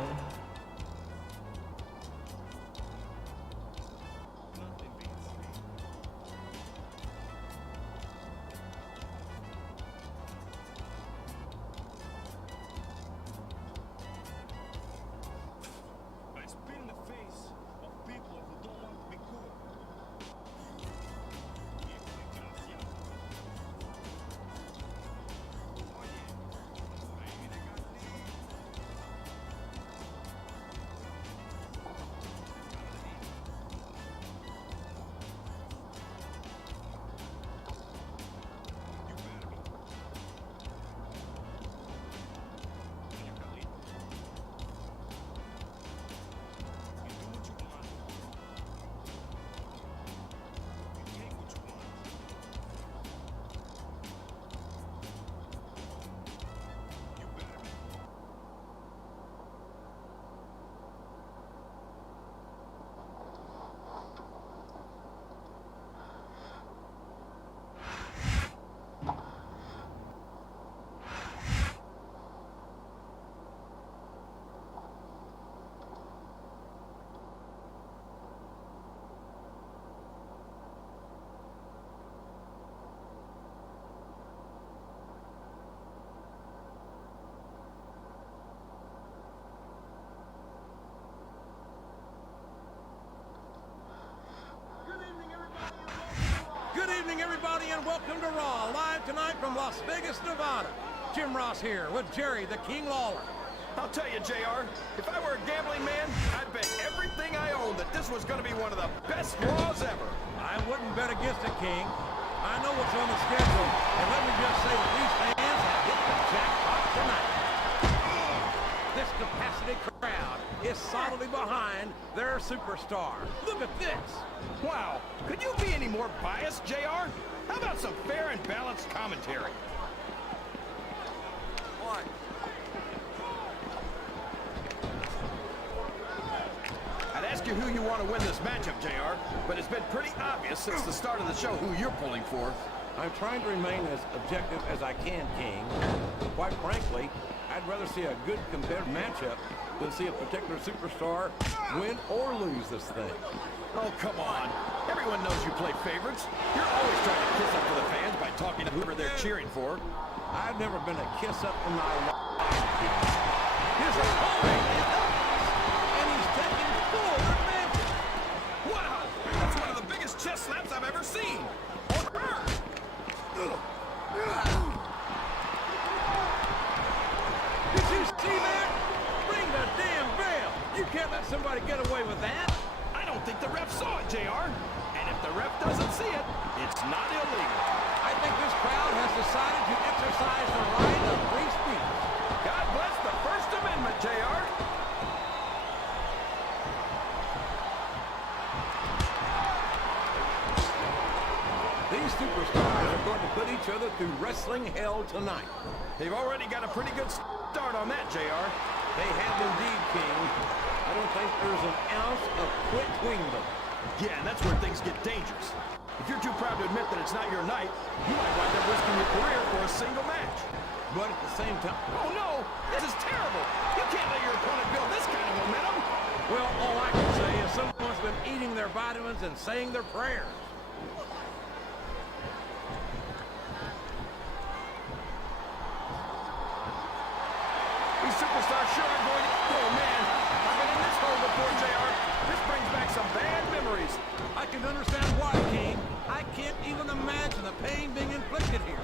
Everybody, and welcome to Raw, live tonight from Las Vegas, Nevada. Jim Ross here with Jerry the King Lawler. I'll tell you, JR, if I were a gambling man, I'd bet everything I own that this was going to be one of the best Raws ever. I wouldn't bet against it, King. I know what's on the schedule, and let me just say that these fans have hit the jackpot tonight. This capacity crowd is solidly behind their superstar. Look at this. Wow, could you be any more biased, JR? How about some fair and balanced commentary? What? I'd ask you who you want to win this matchup, JR, but it's been pretty obvious since the start of the show who you're pulling for. I'm trying to remain as objective as I can, King. Quite frankly, I'd rather see a good competitive matchup than see a particular superstar win or lose this thing. Oh, come on. Everyone knows you play favorites. You're always trying to kiss up to the fans by talking to whoever they're cheering for. I've never been a kiss up in my life. His opponent is up, and he's taking full advantage. Wow, that's one of the biggest chest slaps I've ever seen. On her. Did you see that? Ring the damn bell. You can't let somebody get away with that. I don't think the ref saw it, JR. And if the ref doesn't see it, it's not illegal. I think this crowd has decided to exercise the right of free speech. God bless the First Amendment, JR. These superstars are going to put each other through wrestling hell tonight. They've already got a pretty good start on that, JR. They have indeed, King. I don't think there's an ounce of quit between them. Yeah, and that's where things get dangerous. If you're too proud to admit that it's not your night, you might wind up risking your career for a single match. But at the same time... Oh, no! This is terrible! You can't let your opponent build this kind of momentum! Well, all I can say is someone's been eating their vitamins and saying their prayers. These superstars sure are going to... Oh, man! I've been in this hole before, JR. This brings back some bad memories. I can understand why, King. I can't even imagine the pain being inflicted here.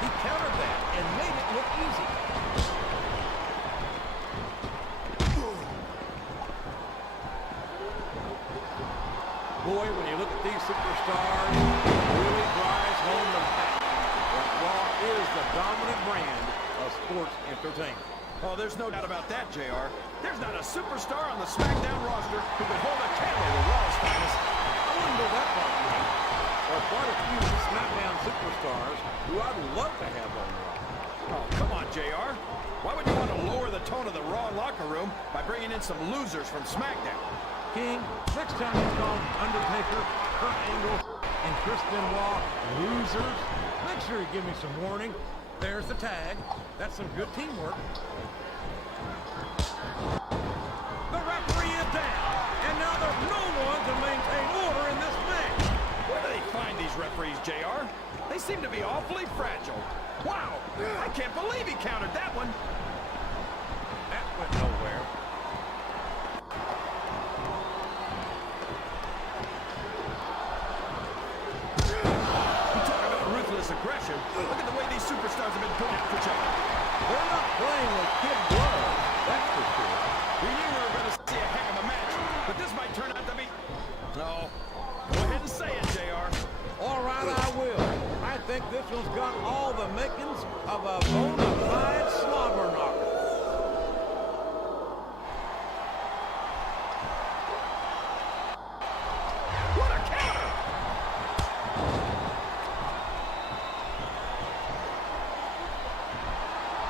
He countered that and made it look easy. Boy, when you look at these superstars, it really drives home the fact that Raw is the dominant brand of sports entertainment. Oh, there's no doubt about that, JR. There's not a superstar on the Smackdown roster who could hold a candle to Raw's finest. I wouldn't go that far, King. There are quite a few Smackdown superstars who I'd love to have on Raw. Oh, come on, JR. Why would you want to lower the tone of the Raw locker room by bringing in some losers from SmackDown? King, next time you call Undertaker, Kurt Angle, and Chris Benoit losers, make sure you give me some warning. There's the tag. That's some good teamwork. The referee is down, and now there's no one to maintain order in this match. Where do they find these referees, JR? They seem to be awfully fragile. Wow, I can't believe he countered that one. That went nowhere. You talk about ruthless aggression. Look at the way these superstars have been going after each other. They're not playing with kid gloves, that's for sure. We knew we were going to see a heck of a match, but this might turn out to be... No. Go ahead and say it, JR. All right, I will. I think this one's got all the makings of a bona fide slobber knocker. What a counter!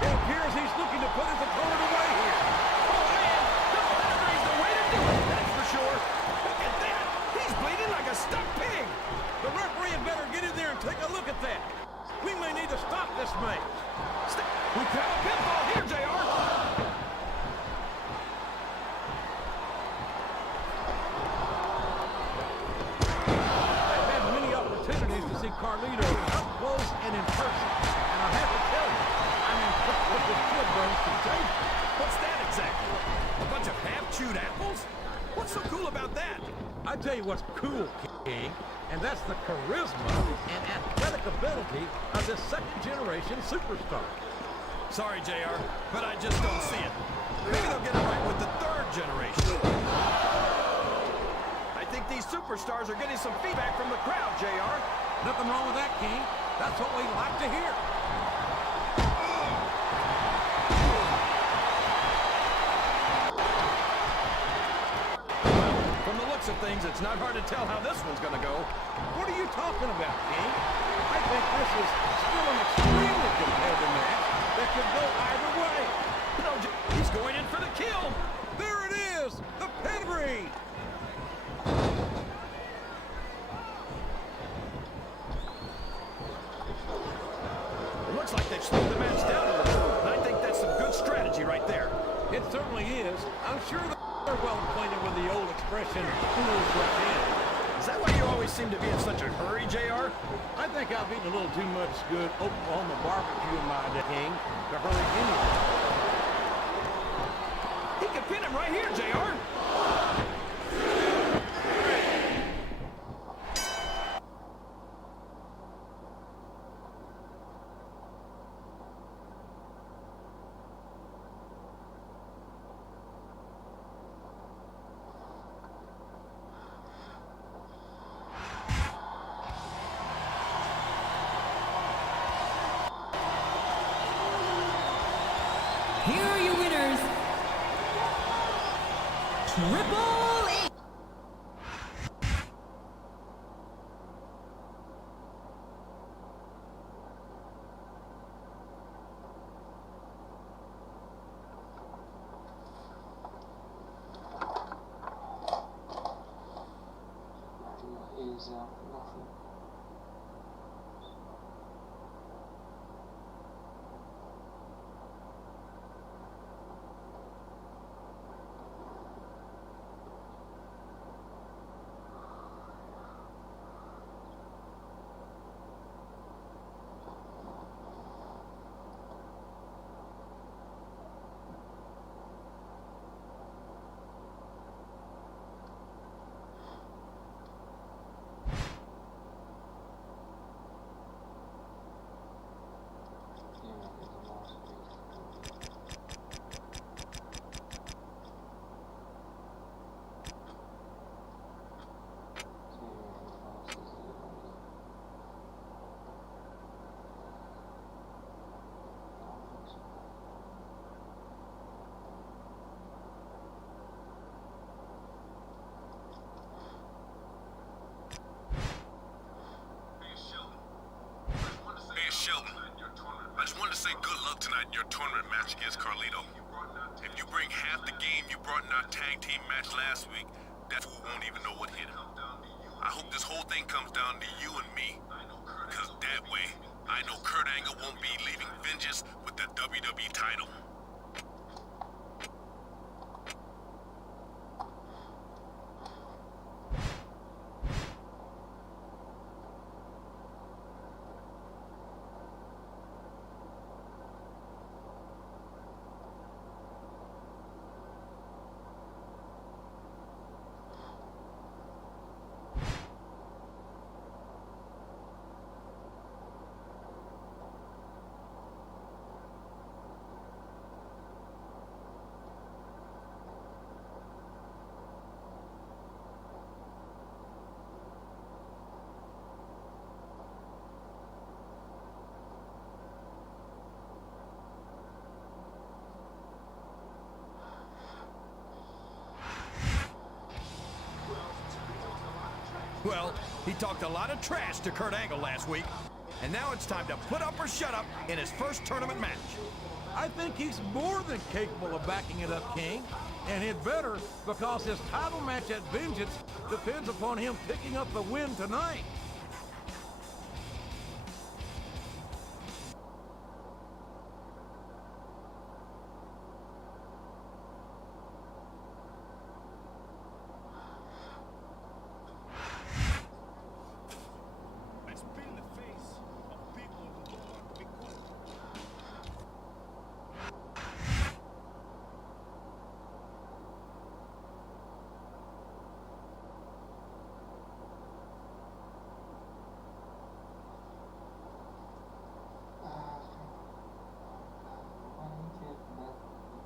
It appears he's looking to put his opponent away here. Oh, man! No, that the way to do it, that's for sure. Look at that! He's bleeding like a stuck pig! The referee had better get in there and take a look at that. We may need to stop this match. We could have a pinfall here, JR! I've had many opportunities to see Carlito up close and in person. And I have to tell you, I'm impressed with this kid brings to the table. What's that exactly? A bunch of half-chewed apples? What's so cool about that? I tell you what's cool, King, and that's the charisma and athletic ability of this second-generation superstar. Sorry, JR, but I just don't see it. Maybe they'll get it right with the third generation. I think these superstars are getting some feedback from the crowd, JR. Nothing wrong with that, King. That's what we like to hear. From the looks of things, it's not hard to tell how this one's gonna go. What are you talking about, King? I think this is still an extremely competitive match that could go either way. No, he's going in for the kill. There it is, the pedigree. It looks like they've slowed the match down a little, and I think that's some good strategy right there. It certainly is. I'm sure they're well acquainted with the old expression, fools rush in. Is that why you always seem to be in such a hurry, JR? I think I've eaten a little too much good Oklahoma barbecue in my day, King, to hurry anyway. He could pin him right here, JR. Here are your winners, Triple H. Is nothing. I just wanted to say good luck tonight in your tournament match against Carlito. If you bring half the game you brought in our tag team match last week, Death won't even know what hit him. I hope this whole thing comes down to you and me. Because that way, I know Kurt Angle won't be leaving vengeance with the WWE title. Well, he talked a lot of trash to Kurt Angle last week, and now it's time to put up or shut up in his first tournament match. I think he's more than capable of backing it up, King. And he'd better, because his title match at Vengeance depends upon him picking up the win tonight.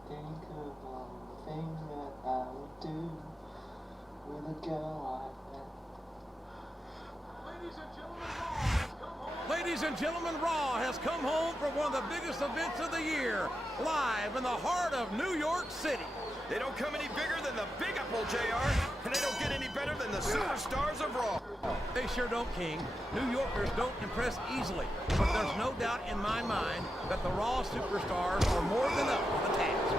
Think about the things that I would do with a girl like that. Ladies and gentlemen, Raw has come home for one of the biggest events of the year, live in the heart of New York City. They don't come any bigger than the Big Apple, JR, and they don't get any better than the superstars of Raw. They sure don't, King. New Yorkers don't impress easily, but there's no doubt in my mind that the Raw superstars are more than up for the task.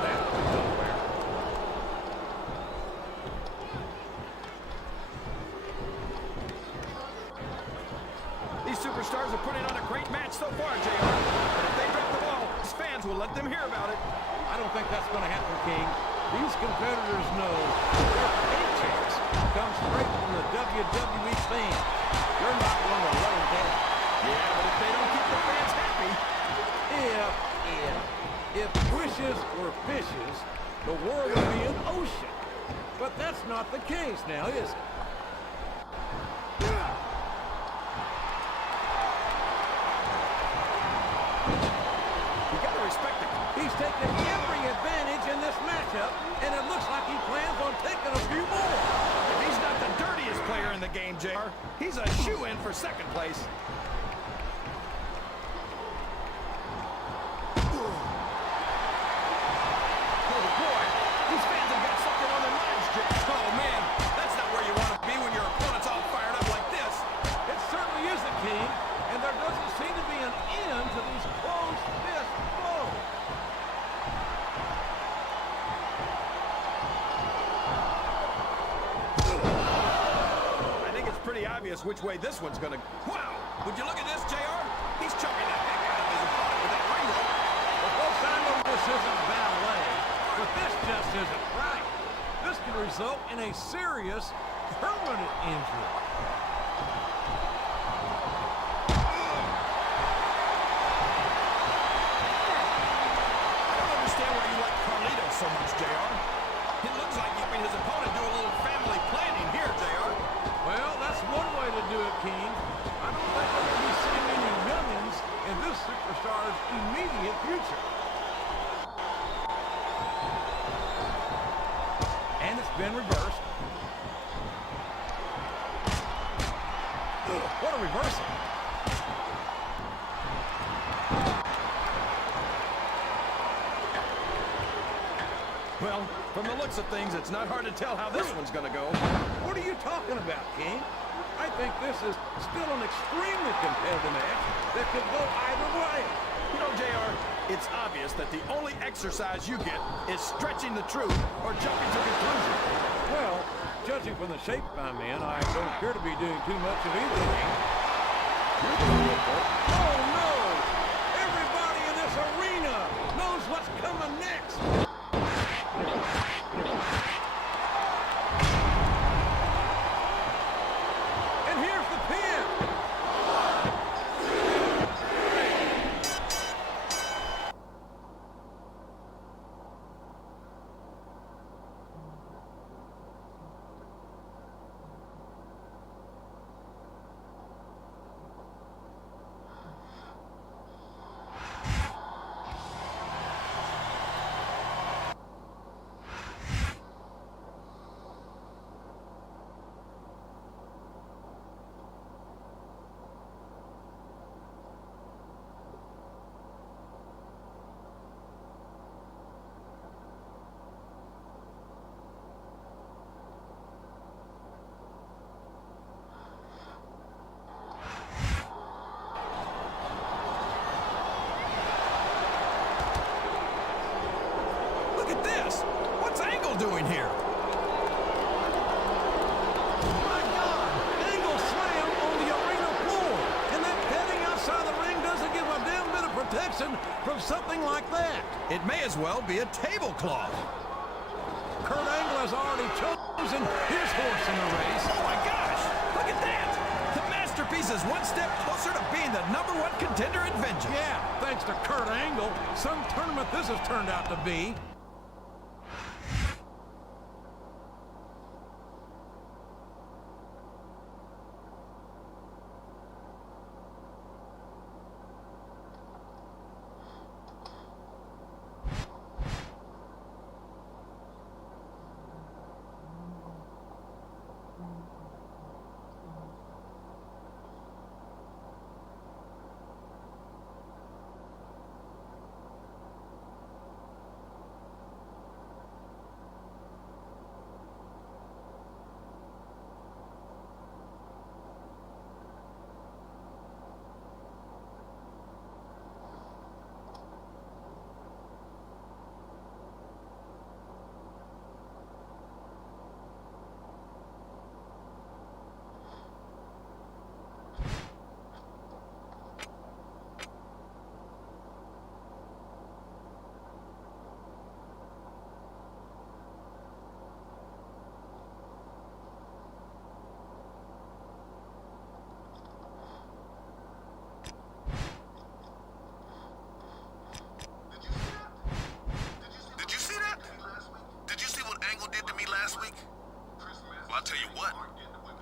That was nowhere. These superstars are putting on a great match so far, JR. But if they drop the ball, his fans will let them hear about it. I don't think that's going to happen, King. These competitors know their paychecks come straight from the WWE fans. You're not going to let them down. Yeah, but if they don't keep the fans happy... If wishes were fishes, the world would be an ocean. But that's not the case now, is it? You gotta respect it. He's taken every advantage in this matchup, and it looks like he plans on taking a few more. If he's not the dirtiest player in the game, JR, he's a shoo-in for second place. Obvious which way this one's gonna... Wow! Would you look at this, JR? He's choking the heck out of his opponent with that ring rope. Well, folks, I know this isn't ballet, but this just isn't right. This could result in a serious, permanent injury. I don't understand why you like Carlito so much, JR. It looks like you made his opponent do a little family planning here, JR. Well, that's one way to do it, King. I don't think we're going to be seeing any youngins in this superstar's immediate future. And it's been reversed. What a reversal. Well, from the looks of things, it's not hard to tell how this one's gonna go. What are you talking about, King? I think this is still an extremely competitive match that could go either way. You know, JR, it's obvious that the only exercise you get is stretching the truth or jumping to conclusions. Well, judging from the shape I'm in, I don't appear to be doing too much of anything. Oh, no! Everybody in this arena knows what's coming next! And here's the pin! Doing here? My God! Angle slam on the arena floor! And that padding outside the ring doesn't give a damn bit of protection from something like that! It may as well be a tablecloth. Kurt Angle has already chosen his horse in the race. Oh my gosh! Look at that! The masterpiece is one step closer to being the #1 contender at Vengeance. Yeah, thanks to Kurt Angle. Some tournament this has turned out to be. I'll tell you what,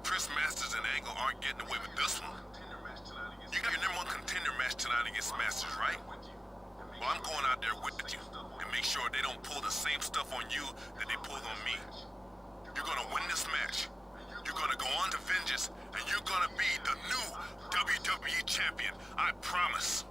Chris Masters and Angle aren't getting away with this one. You got your #1 contender match tonight against Masters, right? Well, I'm going out there with you and make sure they don't pull the same stuff on you that they pulled on me. You're gonna win this match. You're gonna go on to Vengeance, and you're gonna be the new WWE champion. I promise.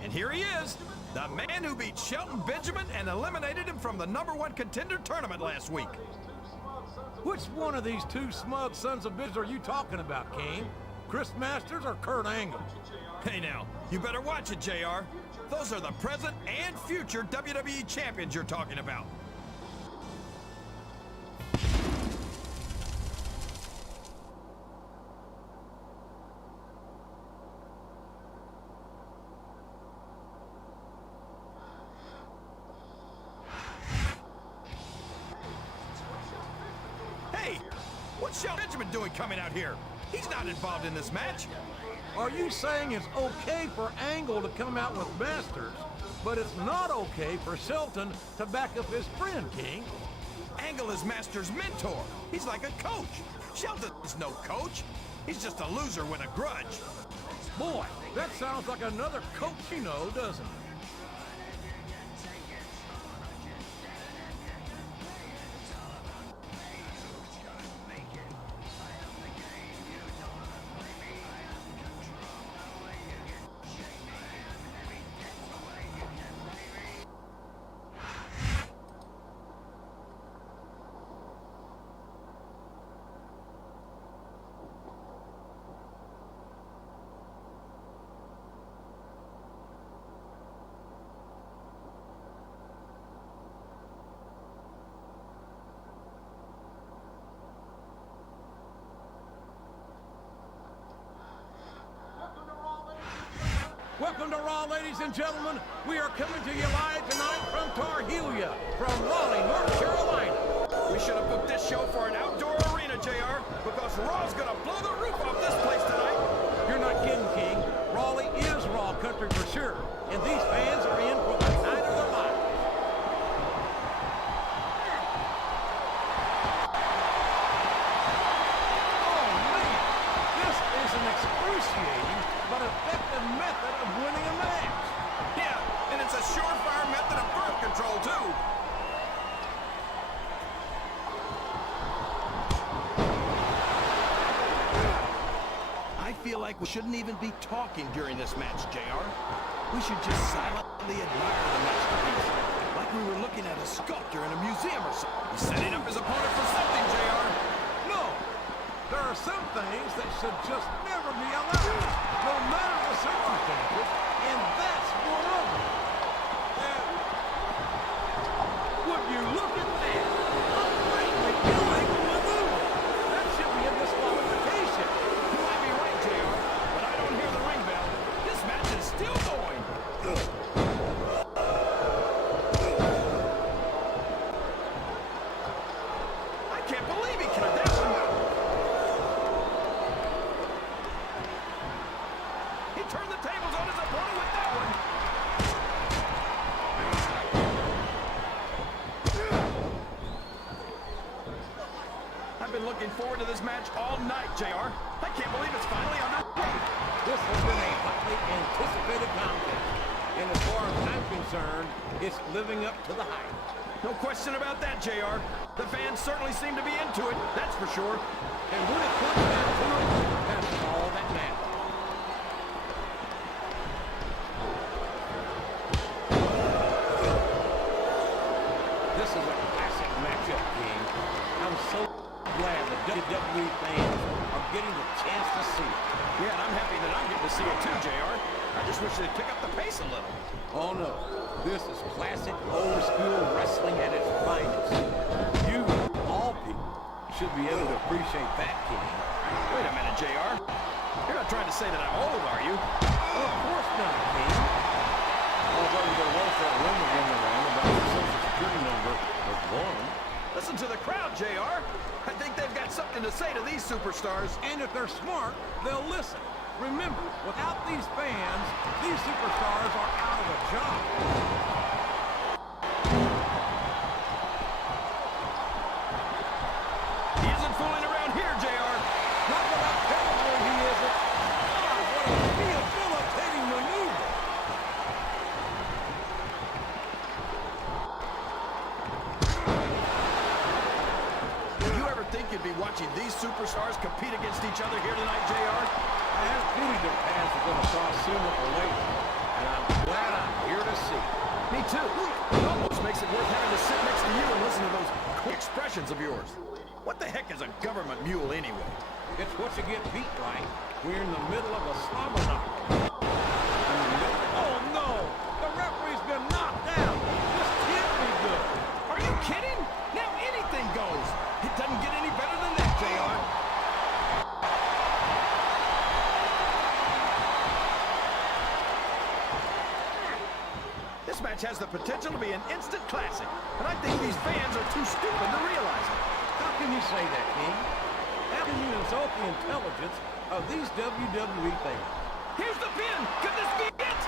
And here he is, the man who beat Shelton Benjamin and eliminated him from the #1 contender tournament last week. Which one of these two smug sons of bitches are you talking about, King? Chris Masters or Kurt Angle? Hey now, you better watch it, JR. Those are the present and future WWE champions you're talking about. What's Shelton Benjamin doing coming out here? He's not involved in this match. Are you saying it's okay for Angle to come out with Masters, but it's not okay for Shelton to back up his friend, King? Angle is Master's mentor. He's like a coach. Shelton is no coach. He's just a loser with a grudge. Boy, that sounds like another coach you know, doesn't it? Welcome to Raw, ladies and gentlemen. We are coming to you live tonight from Tar Helia, from Raleigh, North Carolina. We should have booked this show for an outdoor arena, JR, because Raw's gonna blow the roof off this place tonight. You're not kidding, King. Raleigh is Raw country for sure, and these fans are in for the night of their lives. Oh, man. This is an excruciating but effective method of winning a match. Yeah, and it's a surefire method of birth control, too. I feel like we shouldn't even be talking during this match, JR. We should just silently admire the masterpiece, like we were looking at a sculpture in a museum or something. He's setting up his opponent for something, JR. No, there are some things that should just never be allowed, no matter the circumstances, and that's one of them. Would you look at that? A greatly illegal maneuver. That should be a disqualification. You might be right, JR, but I don't hear the ring bell. This match is still going. I can't believe he carried that one. He turned the tables on his opponent with that one. I've been looking forward to this match all night, JR. I can't believe it's finally underway. This has been a hotly anticipated contest, and as far as I'm concerned, it's living up to the hype. No question about that, JR. The fans certainly seem to be into it, that's for sure. And when it comes down to it, that's all that matters. This is a classic matchup, King. I'm so glad the WWE fans are getting the chance to see it. Yeah, and I'm happy that I'm getting to see it too, JR. I just wish they'd pick up the pace a little. Oh no, this is classic old school wrestling at its finest. You, all people, should be able to appreciate that, King. Wait a minute, JR. You're not trying to say that I'm old, are you? Of course not, King. Although there was that rumor going around about the Social Security number of one. Listen to the crowd, JR. I think they've got something to say to these superstars. And if they're smart, they'll listen. Remember, without these fans, these superstars are out of a job. He isn't fooling around here, JR. Not without telling you he isn't. God, what a rehabilitating maneuver. Did you ever think you'd be watching these superstars compete against each other here tonight, JR? I have proved their paths are going to cross sooner or later, and I'm glad I'm here to see. Me too. It almost makes it worth having to sit next to you and listen to those quick expressions of yours. What the heck is a government mule anyway? It's what you get beat like. We're in the middle of a slobber knock. Oh no! The referee's been knocked down. This can't be good. Are you kidding? Now anything goes. It doesn't get any better than that, JR. This match has the potential to be an instant classic, and I think these fans are too stupid to realize it. How can you say that, King? How can you insult the intelligence of these WWE fans? Here's the pin. Could this be it?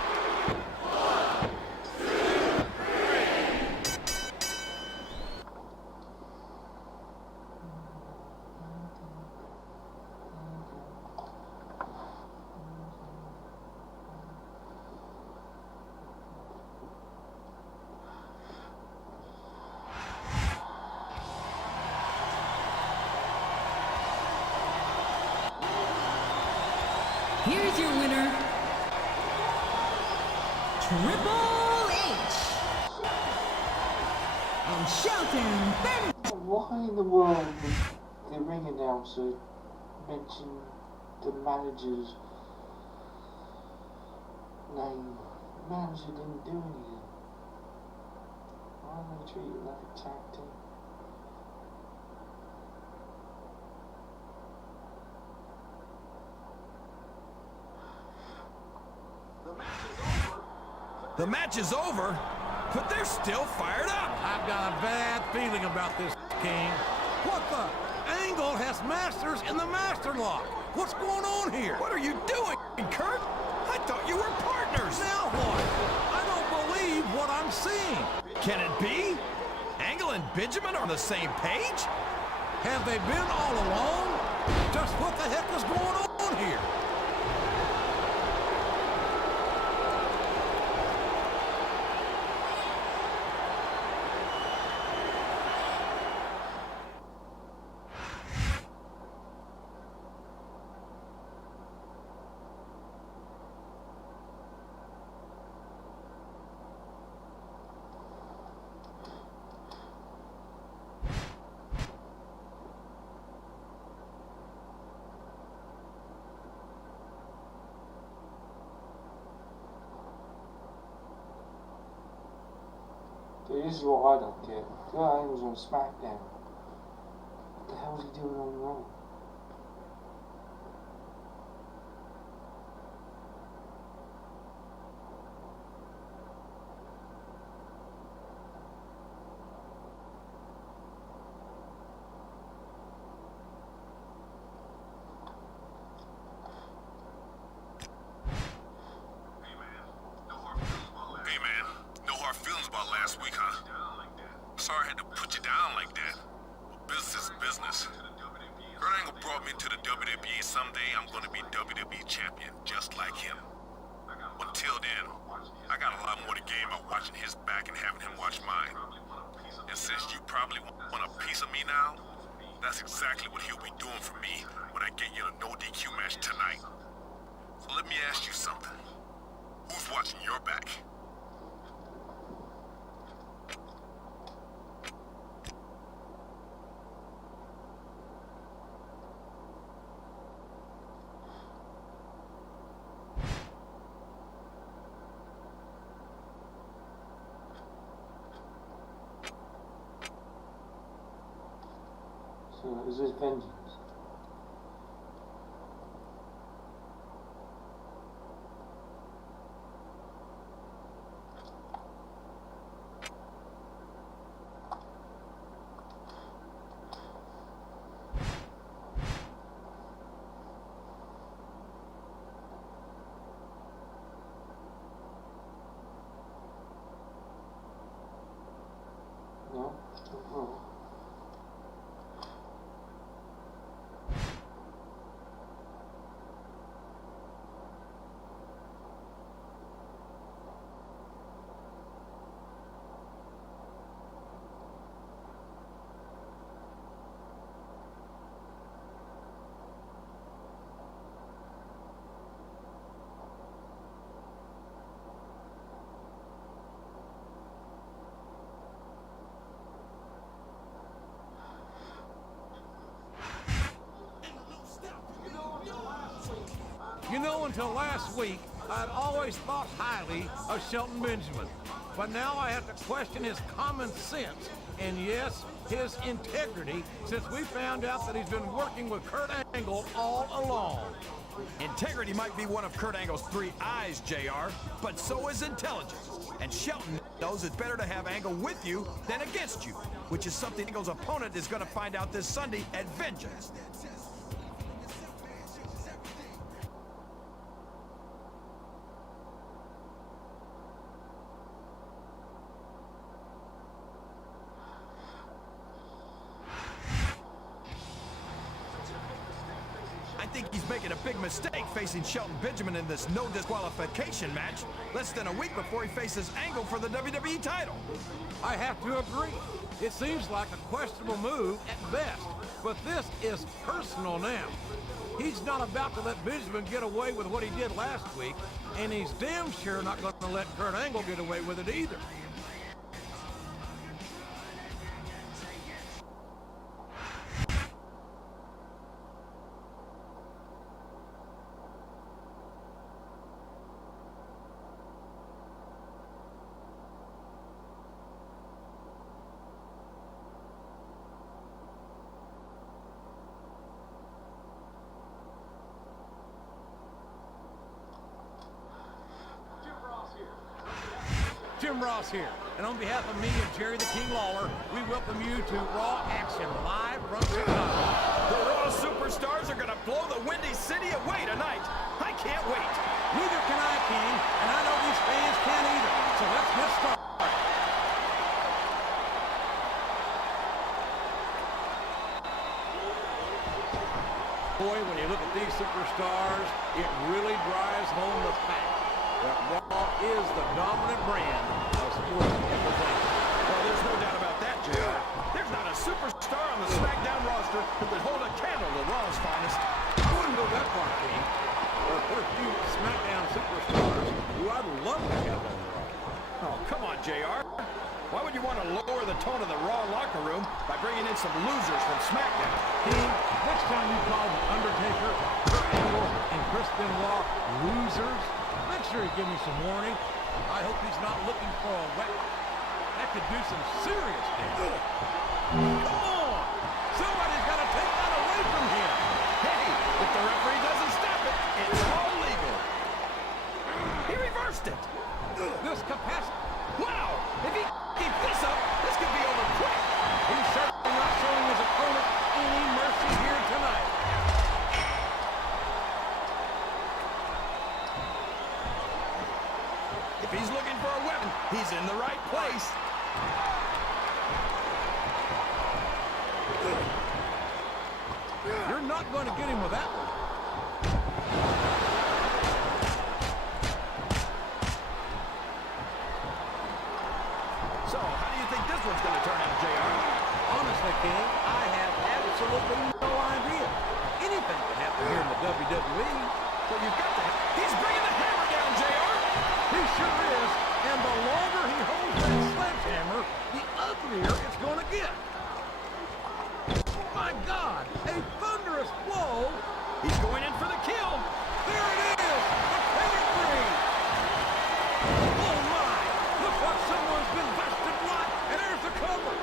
Here's your winner, Triple H and Shelton Benjamin. Why in the world would the ring announcer mention the manager's name? The manager didn't do anything. Why are they treated like a tag team? The match is over, but they're still fired up. I've got a bad feeling about this, King. What the? Angle has masters in the master lock. What's going on here? What are you doing, Kurt? I thought you were partners. Now what? I don't believe what I'm seeing. Can it be? Angle and Benjamin are on the same page? Have they been all along? Just what the heck is going on here? This is what I don't get. Kurt Angle's on Smackdown. What the hell is he doing on Raw? Hey man, no hard feelings about last week, huh? Sorry I had to put you down like that. Business is business. Kurt Angle brought me to the WWE. Someday I'm gonna be WWE champion, just like him. Until then, I got a lot more to gain by watching his back and having him watch mine. And since you probably want a piece of me now, that's exactly what he'll be doing for me when I get you in a no DQ match tonight. So let me ask you something. Who's watching your back? So is this vengeance? No? Oh. You know, until last week, I'd always thought highly of Shelton Benjamin. But now I have to question his common sense and, yes, his integrity, since we found out that he's been working with Kurt Angle all along. Integrity might be one of Kurt Angle's three eyes, JR, but so is intelligence. And Shelton knows it's better to have Angle with you than against you, which is something Angle's opponent is going to find out this Sunday at Vengeance. think he's making a big mistake facing Shelton Benjamin in this no disqualification match less than a week before he faces Angle for the WWE title. I have to agree. It seems like a questionable move at best, but this is personal now. He's not about to let Benjamin get away with what he did last week, and he's damn sure not going to let Kurt Angle get away with it either. Jim Ross here, and on behalf of me and Jerry the King Lawler, we welcome you to Raw Action live from Chicago. The Raw superstars are gonna blow the Windy City away tonight. I can't wait. Neither can I, King, and I know these fans can't either, so let's get started. Boy, when you look at these superstars, it really drives home the fact that Raw is the dominant brand of sports entertainment. Well, there's no doubt about that, JR. There's not a superstar on the Smackdown roster who could hold a candle to Raw's finest. I wouldn't go that far, King. There are quite a few Smackdown superstars who I'd love to have on Raw. Oh, come on, JR. Why would you want to lower the tone of the Raw locker room by bringing in some losers from SmackDown? King, next time you call The Undertaker, Kurt Angle, and Chris Benoit losers, make sure you give me some warning. I hope he's not looking for a wet. That could do some serious damage. Come on! Somebody's got to take that away from him. Hey, if the referee doesn't stop it, it's all legal. He reversed it. This capacity. Wow! If he keeps this up, this could be over quick. He's certainly not showing his opponent any mercy here tonight. If he's looking for a weapon, he's in the right place. You're not going to get him with that one. So, how do you think this one's going to turn out, JR? Honestly, King, I have absolutely no idea. Anything can happen here in the WWE. Well, you've got to. He's bringing the hammer down, JR. He sure is. And the longer he holds that sledgehammer, the uglier it's going to get. My God, a thunderous blow. He's going in for the kill. There it is, the pedigree. Oh my, looks like someone's been vested life, and there's the cover.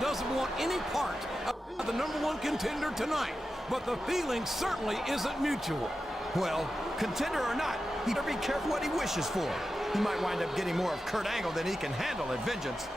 Doesn't want any part of the #1 contender tonight, but the feeling certainly isn't mutual. Well, contender or not, he better be careful what he wishes for. He might wind up getting more of Kurt Angle than he can handle at Vengeance.